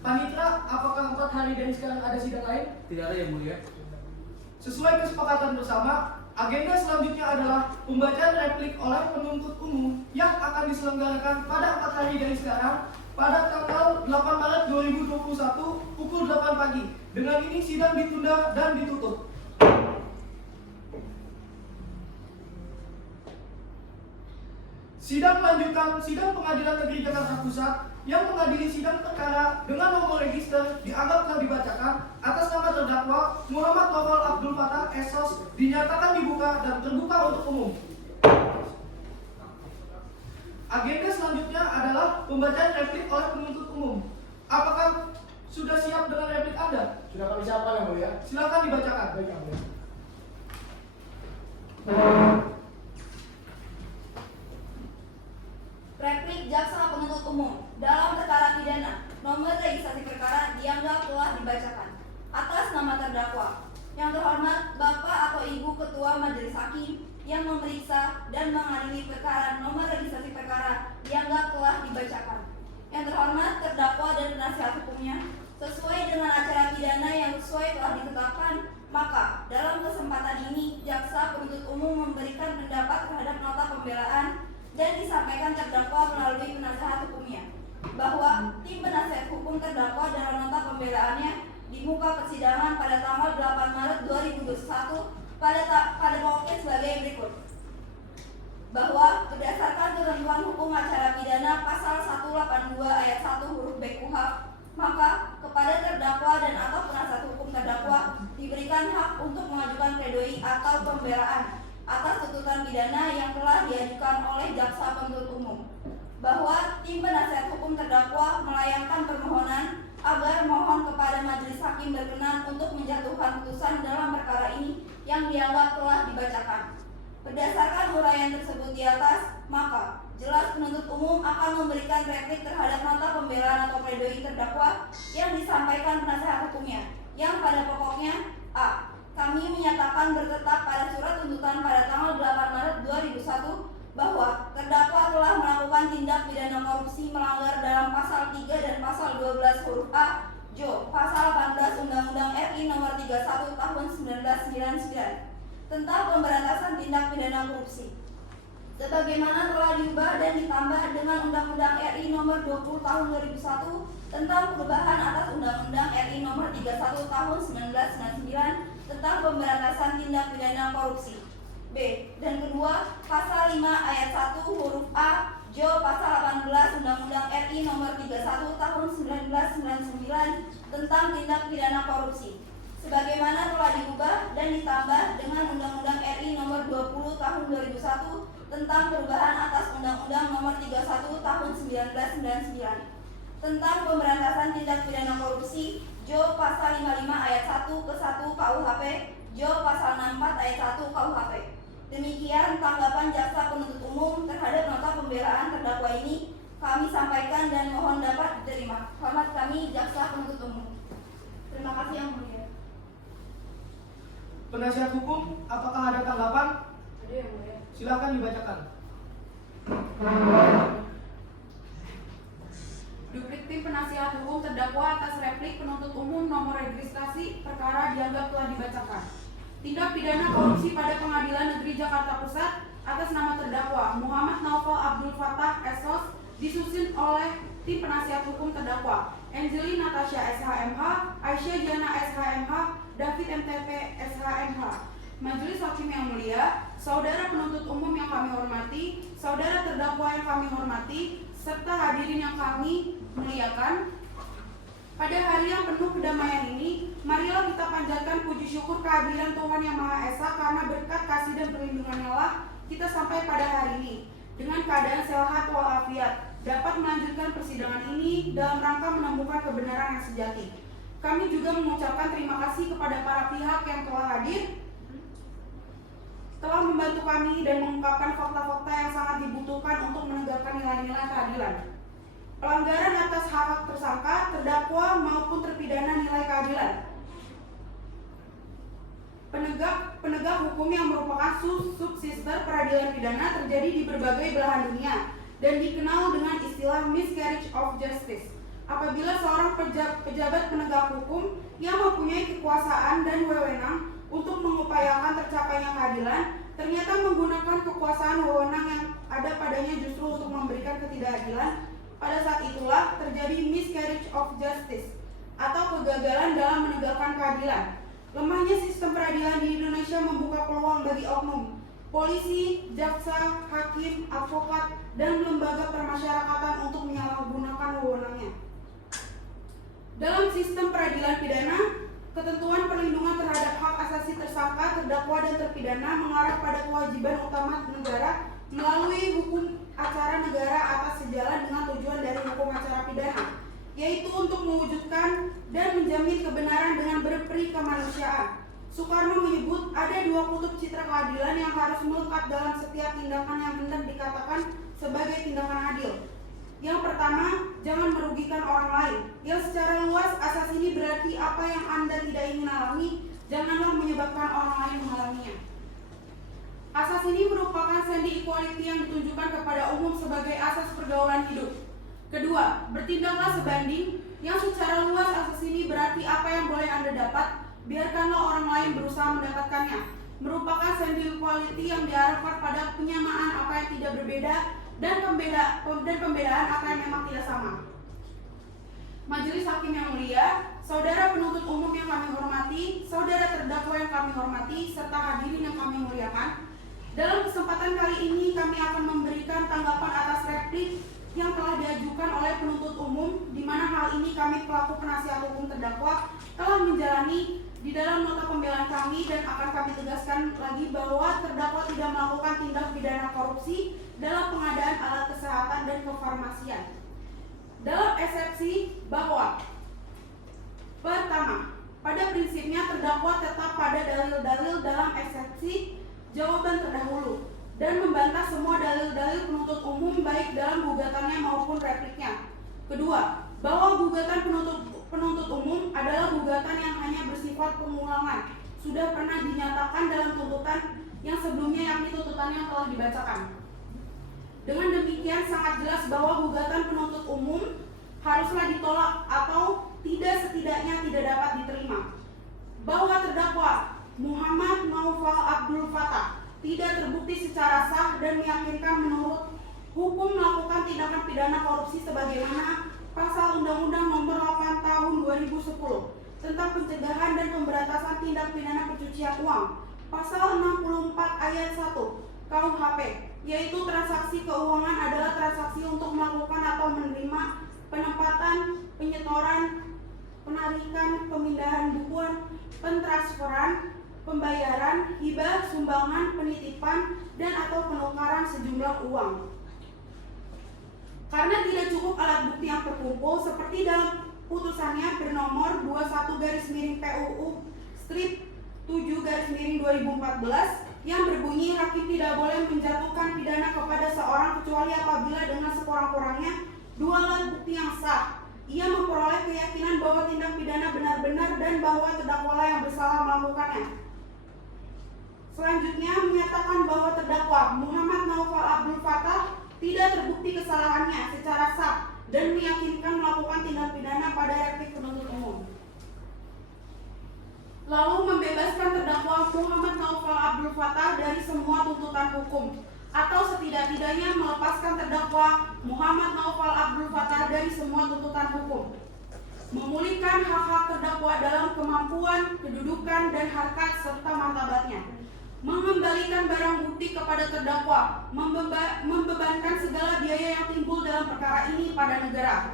Panitra, apakah 4 hari dari sekarang ada sidang lain? Tidak ada yang mulia. Sesuai kesepakatan bersama, agenda selanjutnya adalah pembacaan replik oleh penuntut umum yang akan diselenggarakan pada 4 hari dari sekarang pada tanggal 8 Maret 2021 pukul 8 pagi. Dengan ini sidang ditunda dan ditutup. Sidang lanjutan Sidang Pengadilan Negeri Jakarta Pusat yang mengadili sidang perkara dengan nomor register dianggap telah dibacakan atas nama terdakwa Muhammad Novel Abdul Fattah SOS dinyatakan dibuka dan terbuka untuk umum. Agenda selanjutnya adalah pembacaan replik oleh penuntut umum. Apakah sudah siap dengan replik Anda? Sudah kami siapkan Yang Mulia. Silakan dibacakan. Baik Yang Mulia. Replik Jaksa Penuntut Umum dalam perkara pidana nomor registrasi perkara dianggap telah dibacakan atas nama terdakwa. Yang terhormat Bapak atau Ibu Ketua Majelis Hakim yang memeriksa dan mengadili perkara nomor registrasi perkara dianggap telah dibacakan. Yang terhormat terdakwa dan penasihat hukumnya, sesuai dengan acara pidana yang sesuai telah ditetapkan, maka dalam kesempatan ini jaksa penuntut umum memberikan pendapat terhadap nota pembelaan dan disampaikan terdakwa melalui penasihat hukumnya bahwa tim penasihat hukum terdakwa dalam nota pembelaannya di muka persidangan pada tanggal 8 Maret 2021 pada pokoknya sebagai berikut. Bahwa berdasarkan ketentuan hukum acara pidana pasal 182 ayat 1 huruf B KUHP, maka kepada terdakwa dan atau penasihat hukum terdakwa diberikan hak untuk mengajukan pledoi atau pembelaan atas tuntutan pidana yang telah diajukan oleh jaksa penuntut umum. Bahwa tim penasihat hukum terdakwa melayangkan permohonan agar mohon kepada majelis hakim berkenan untuk menjatuhkan putusan dalam perkara ini yang dianggap telah dibacakan. Berdasarkan uraian tersebut di atas, maka jelas penuntut umum akan memberikan replik terhadap nota pembelaan atau pledoi terdakwa yang disampaikan penasihat hukumnya, yang pada pokoknya A. Kami menyatakan bertetap pada surat tuntutan pada tanggal 8 Maret 2001 bahwa terdakwa telah melakukan tindak pidana korupsi melanggar dalam pasal 3 dan pasal 12 huruf A, Jo, pasal 18 Undang-Undang RI Nomor 31 Tahun 1999 tentang pemberantasan tindak pidana korupsi, sebagaimana telah diubah dan ditambah dengan Undang-Undang RI Nomor 20 Tahun 2001 tentang perubahan atas Undang-Undang RI Nomor 31 Tahun 1999 tentang pemberantasan tindak pidana korupsi. B. Dan kedua, pasal 5 ayat 1 huruf A, Jo, pasal 18 Undang-Undang RI Nomor 31 Tahun 1999 tentang tindak pidana korupsi, sebagaimana telah diubah dan ditambah dengan Undang-Undang RI Nomor 20 Tahun 2001 tentang perubahan atas Undang-Undang Nomor 31 Tahun 1999 tentang pemberantasan tindak pidana korupsi, Jo, pasal 55 ayat 1 ke 1 KUHP, Jo, pasal 64 ayat 1 KUHP. Demikian tanggapan jaksa penuntut umum terhadap nota pembelaan terdakwa ini kami sampaikan dan mohon dapat diterima. Hormat kami jaksa penuntut umum. Terima kasih Yang Mulia. Penasihat hukum, apakah ada tanggapan? Ada Yang Mulia. Silakan dibacakan. Duplik tim penasihat hukum terdakwa atas replik penuntut umum nomor registrasi perkara dianggap telah dibacakan. Tindak pidana korupsi pada Pengadilan Negeri Jakarta Pusat atas nama terdakwa Muhammad Novel Abdul Fattah SOS disusun oleh tim penasihat hukum terdakwa Angelina Natasha SHMH, Aisyah Diana SHMH, David MTP SHMH. Majelis Hakim yang mulia, saudara penuntut umum yang kami hormati, saudara terdakwa yang kami hormati, serta hadirin yang kami muliakan. Pada hari yang penuh kedamaian ini, marilah kita panjatkan puji syukur kehadiran Tuhan Yang Maha Esa karena berkat kasih dan perlindungannya lah kita sampai pada hari ini dengan keadaan sehat walafiat dapat melanjutkan persidangan ini dalam rangka menemukan kebenaran yang sejati. Kami juga mengucapkan terima kasih kepada para pihak yang telah hadir, telah membantu kami dan mengungkapkan fakta-fakta yang sangat dibutuhkan untuk menegakkan nilai-nilai keadilan. Pelanggaran atas hak tersangka, terdakwa maupun terpidana nilai keadilan. Penegak hukum yang merupakan subsister peradilan pidana terjadi di berbagai belahan dunia dan dikenal dengan istilah miscarriage of justice. Apabila seorang pejabat penegak hukum yang mempunyai kekuasaan dan wewenang untuk mengupayakan tercapainya keadilan, ternyata menggunakan kekuasaan wewenang yang ada padanya justru untuk memberikan ketidakadilan, pada saat itulah terjadi miscarriage of justice atau kegagalan dalam menegakkan keadilan. Lemahnya sistem peradilan di Indonesia membuka peluang bagi oknum polisi, jaksa, hakim, advokat, dan lembaga permasyarakatan untuk menyalahgunakan wewenangnya. Dalam sistem peradilan pidana, ketentuan perlindungan terhadap hak asasi tersangka, terdakwa, dan terpidana mengarah pada kewajiban utama negara melalui hukum acara negara atas sejalan dengan tujuan dari hukum acara pidana, yaitu untuk mewujudkan dan menjamin kebenaran dengan berperi kemanusiaan. Soekarno menyebut ada dua kutub citra keadilan yang harus melekat dalam setiap tindakan yang hendak dikatakan sebagai tindakan adil. Yang pertama, jangan merugikan orang lain. Yang secara luas asas ini berarti apa yang Anda tidak ingin alami, janganlah menyebabkan orang lain mengalaminya. Asas ini merupakan sandi equality yang ditunjukkan kepada umum sebagai asas pergaulan hidup. Kedua, bertindaklah sebanding. Yang secara luas asas ini berarti apa yang boleh Anda dapat, biarkanlah orang lain berusaha mendapatkannya. Merupakan sandi equality yang diarahkan pada penyamaan apa yang tidak berbeda dan pembedaan apa yang memang tidak sama. Majelis Hakim yang mulia, saudara penuntut umum yang kami hormati, saudara terdakwa yang kami hormati, serta hadirin yang kami muliakan. Dalam kesempatan kali ini kami akan memberikan tanggapan atas replik yang telah diajukan oleh penuntut umum, di mana hal ini kami pelaku penasihat hukum terdakwa telah menjalani di dalam nota pembelaan kami, dan akan kami tegaskan lagi bahwa terdakwa tidak melakukan tindak pidana korupsi dalam pengadaan alat kesehatan dan kefarmasian. Dalam eksepsi bahwa pertama, pada prinsipnya terdakwa tetap pada dalil-dalil dalam eksepsi jawaban terdahulu dan membantah semua dalil-dalil penuntut umum baik dalam gugatannya maupun repliknya. Kedua, bahwa gugatan penuntut umum adalah gugatan yang hanya bersifat pengulangan, sudah pernah dinyatakan dalam tuntutan yang sebelumnya, yakni tuntutan yang telah dibacakan. Dengan demikian sangat jelas bahwa gugatan penuntut umum haruslah ditolak atau setidaknya tidak dapat diterima. Bahwa terdakwa Muhammad Naufal Abdul Fattah tidak terbukti secara sah dan meyakinkan menurut hukum melakukan tindakan pidana korupsi sebagaimana Pasal Undang-Undang Nomor 8 Tahun 2010 tentang pencegahan dan pemberantasan tindak pidana pencucian uang, Pasal 64 Ayat 1 KUHP, yaitu transaksi keuangan adalah transaksi untuk melakukan atau menerima penempatan, penyetoran, penarikan, pemindahan bukuan, pentransferan, pembayaran, hibah, sumbangan, penitipan, dan atau penukaran sejumlah uang. Karena tidak cukup alat bukti yang terkumpul seperti dalam putusannya bernomor 21-PUU-7-2014 yang berbunyi hakim tidak boleh menjatuhkan pidana kepada seorang kecuali apabila dengan sekurang-kurangnya dua alat bukti yang sah. Ia memperoleh keyakinan bahwa tindak pidana benar-benar dan bahwa terdakwalah yang bersalah melakukannya. Selanjutnya menyatakan bahwa terdakwa Muhammad Naufal Abdul Fattah tidak terbukti kesalahannya secara sah dan meyakinkan melakukan tindak pidana pada replik penuntut umum. Lalu membebaskan terdakwa Muhammad Naufal Abdul Fattah dari semua tuntutan hukum, atau setidak-tidaknya melepaskan terdakwa Muhammad Naufal Abdul Fattah dari semua tuntutan hukum. Memulihkan hak-hak terdakwa dalam kemampuan, kedudukan, dan harkat serta martabatnya. Mengembalikan barang bukti kepada terdakwa, membebankan segala biaya yang timbul dalam perkara ini pada negara,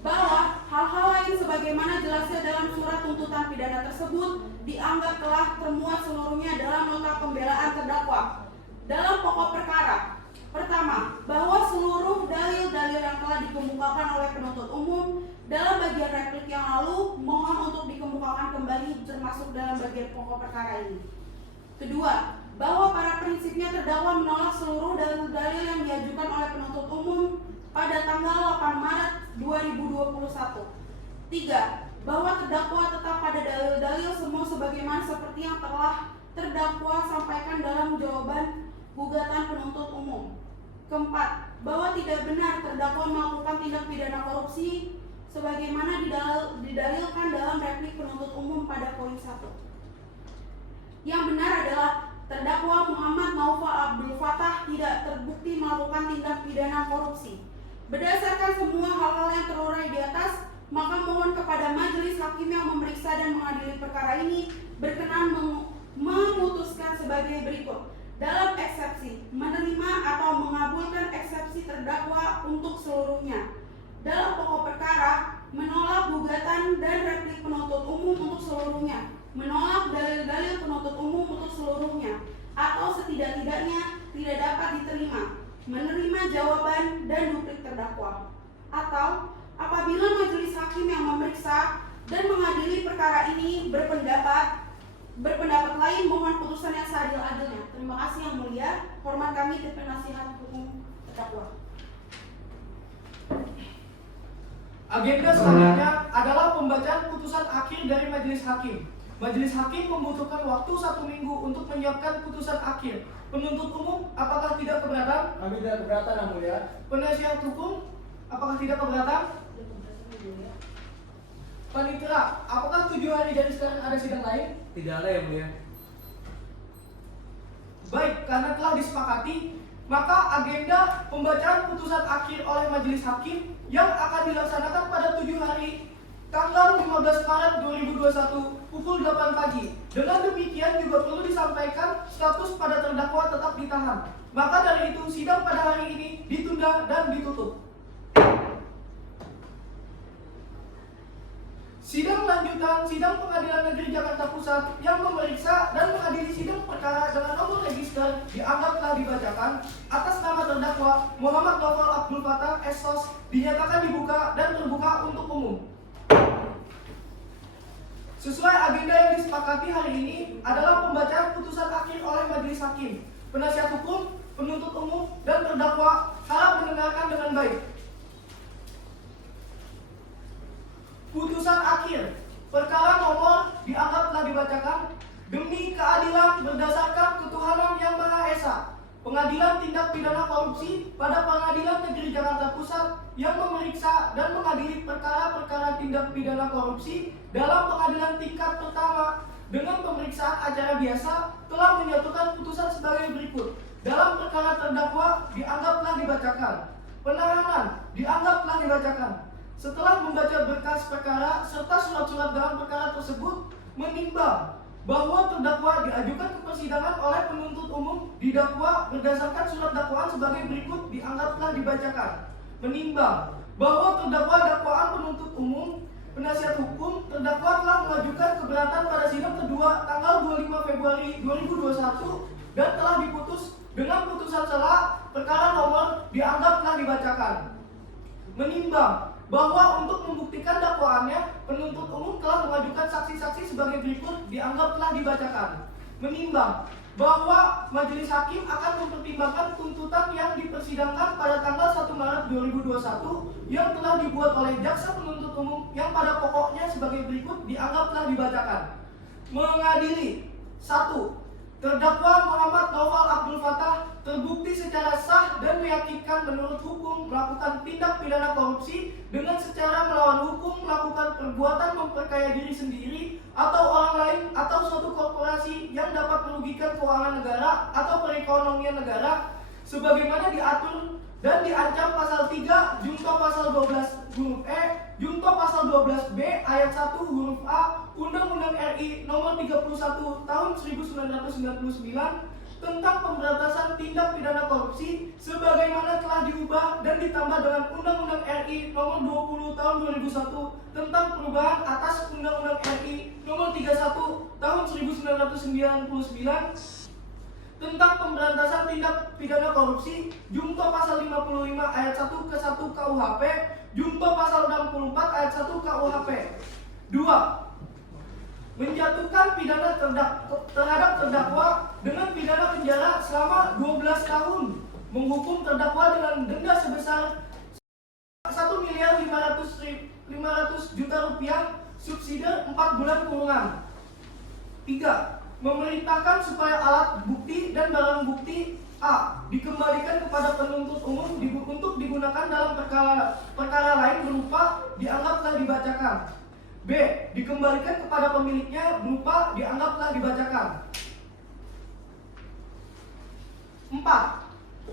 bahwa hal-hal lain sebagaimana jelasnya dalam surat tuntutan pidana tersebut dianggap telah termuat seluruhnya dalam nota pembelaan terdakwa. Dalam pokok perkara, pertama, bahwa seluruh dalil-dalil yang telah dikemukakan oleh penuntut umum dalam bagian replik yang lalu mohon untuk dikemukakan kembali termasuk dalam bagian pokok perkara ini. Kedua, bahwa pada prinsipnya terdakwa menolak seluruh dalil-dalil yang diajukan oleh penuntut umum pada tanggal 8 Maret 2021. Tiga, bahwa terdakwa tetap pada dalil-dalil semua sebagaimana seperti yang telah terdakwa sampaikan dalam jawaban gugatan penuntut umum. Keempat, bahwa tidak benar terdakwa melakukan tindak pidana korupsi sebagaimana didalilkan dalam replik penuntut umum pada poin 1. Yang benar adalah terdakwa Muhammad Naufal Abdul Fattah tidak terbukti melakukan tindak pidana korupsi. Berdasarkan semua hal-hal yang terurai di atas, maka mohon kepada majelis hakim yang memeriksa dan mengadili perkara ini berkenan memutuskan sebagai berikut. dalam eksepsi, menerima atau mengabulkan eksepsi terdakwa untuk seluruhnya. Dalam pokok perkara, menolak gugatan dan replik penuntut umum untuk seluruhnya, menolak dalil-dalil penuntut umum untuk seluruhnya, atau setidak-tidaknya tidak dapat diterima, menerima jawaban dan duplik terdakwa. Atau apabila majelis hakim yang memeriksa dan mengadili perkara ini berpendapat lain, mohon putusan yang seadil-adilnya. Terima kasih Yang Mulia. Hormat kami tim penasihat hukum terdakwa. Agenda selanjutnya adalah pembacaan putusan akhir dari majelis hakim. Majelis hakim membutuhkan waktu 1 minggu untuk menyiapkan putusan akhir. Penuntut umum, apakah tidak keberatan? Kami tidak keberatan, Yang Mulia. Penasihat hukum, apakah tidak keberatan? Panitera, apakah 7 hari dari sekarang ada sidang lain? Tidak ada, Yang Mulia. Baik, karena telah disepakati, maka agenda pembacaan putusan akhir oleh majelis hakim yang akan dilaksanakan pada 7 hari tanggal 15 Maret 2021 pukul 8 pagi. Dengan demikian juga perlu disampaikan status pada terdakwa tetap ditahan. Maka dari itu sidang pada hari ini ditunda dan ditutup. Sidang lanjutan Sidang Pengadilan Negeri Jakarta Pusat yang memeriksa dan mengadili sidang perkara dengan nomor register dianggap telah dibacakan atas nama terdakwa Muhammad Novel Abdul Fattah S.Sos dinyatakan dibuka dan terbuka untuk umum. Sesuai agenda yang disepakati hari ini adalah pembacaan putusan akhir oleh majelis hakim. Penasihat hukum, penuntut umum, dan terdakwa harap mendengarkan dengan baik. Putusan akhir, perkara nomor dianggap telah dibacakan demi keadilan berdasarkan ketuhanan yang Maha Esa. Pengadilan Tindak Pidana Korupsi pada Pengadilan Negeri Jakarta Pusat yang memeriksa dan mengadili perkara-perkara tindak pidana korupsi dalam pengadilan tingkat pertama dengan pemeriksaan acara biasa telah menyatukan putusan sebagai berikut. Dalam perkara terdakwa dianggap telah dibacakan. Penahanan dianggap telah dibacakan. Setelah membaca berkas perkara serta surat-surat dalam perkara tersebut, menimbang bahwa terdakwa diajukan ke persidangan oleh penuntut umum didakwa berdasarkan surat dakwaan sebagai berikut dianggap telah dibacakan. Menimbang bahwa terdakwa dakwaan penuntut umum, penasihat hukum, terdakwa telah mengajukan keberatan pada sidang kedua tanggal 25 Februari 2021 dan telah diputus dengan putusan sela perkara nomor dianggap telah dibacakan. Menimbang bahwa untuk membuktikan dakwaannya, penuntut umum telah mengajukan saksi-saksi sebagai berikut dianggap telah dibacakan. Menimbang bahwa majelis hakim akan mempertimbangkan tuntutan yang dipersidangkan pada tanggal 1 Maret 2021 yang telah dibuat oleh jaksa penuntut umum yang pada pokoknya sebagai berikut dianggap telah dibacakan. Mengadili 1. Terdakwa Muhammad Novel Abdul Fattah terbukti secara sah dan meyakinkan menurut hukum melakukan tindak pidana korupsi dengan secara melawan hukum melakukan perbuatan memperkaya diri sendiri atau orang lain atau suatu korporasi yang dapat merugikan keuangan negara atau perekonomian negara sebagaimana diatur dan diancam pasal 3 Junto pasal 12 huruf E, Junto pasal 12B ayat 1 huruf A Undang-Undang RI nomor 31 tahun 1999 tentang pemberantasan tindak pidana korupsi sebagaimana telah diubah dan ditambah dengan Undang-Undang RI nomor 20 tahun 2001 tentang perubahan atas Undang-Undang RI nomor 31 tahun 1999 tentang pemberantasan tindak pidana korupsi, Junto pasal 55 ayat 1 ke 1 KUHP, Junto pasal 64 ayat 1 KUHP. 2. Menjatuhkan pidana terhadap terdakwa dengan pidana penjara selama 12 tahun, menghukum terdakwa dengan denda sebesar 1.500.000.000 rupiah, subsidi 4 bulan kurungan. 3. Memerintahkan supaya alat bukti dan barang bukti A. dikembalikan kepada penuntut umum untuk digunakan dalam perkara lain berupa dianggap telah dibacakan. B. Dikembalikan kepada pemiliknya berupa dianggap telah dibacakan. 4.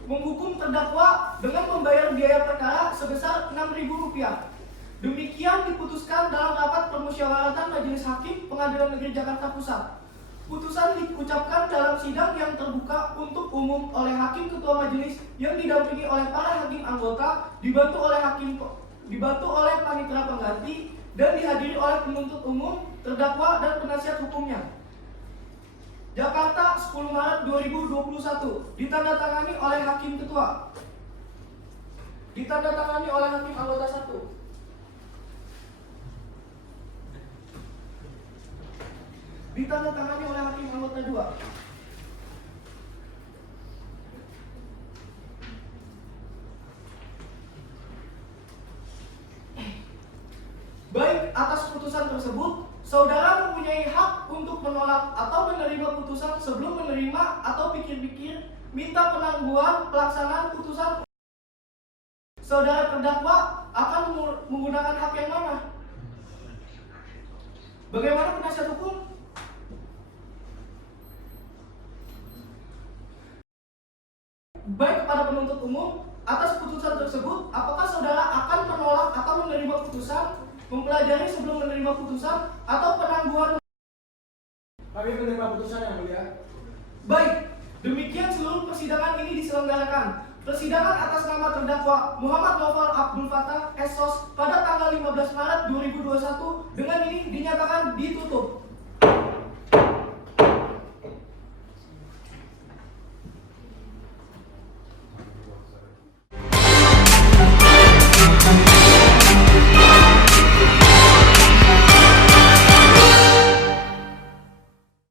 Menghukum terdakwa dengan membayar biaya perkara sebesar Rp6.000. Demikian diputuskan dalam rapat permusyawaratan Majelis Hakim Pengadilan Negeri Jakarta Pusat. Putusan diucapkan dalam sidang yang terbuka untuk umum oleh hakim ketua majelis yang didampingi oleh para hakim anggota, dibantu oleh panitera pengganti, dan dihadiri oleh penuntut umum, terdakwa, dan penasihat hukumnya. Jakarta, 10 Maret 2021. Ditandatangani oleh hakim ketua. Ditandatangani oleh hakim anggota 1. Ditandatangani oleh hakim anggota 2. Baik, atas putusan tersebut, saudara mempunyai hak untuk menolak atau menerima putusan sebelum menerima atau pikir-pikir minta penangguhan pelaksanaan putusan. Saudara terdakwa akan menggunakan hak yang mana? Bagaimana penasihat hukum? Baik kepada penuntut umum, atas putusan tersebut, apakah saudara akan menolak atau menerima putusan, mempelajari sebelum menerima putusan, atau penangguhan? Kami menerima putusan yang mulia. Baik, demikian seluruh persidangan ini diselenggarakan. Persidangan atas nama terdakwa Muhammad Novel Abdul Fattah, SOS, pada tanggal 15 Maret 2021 dengan ini dinyatakan ditutup.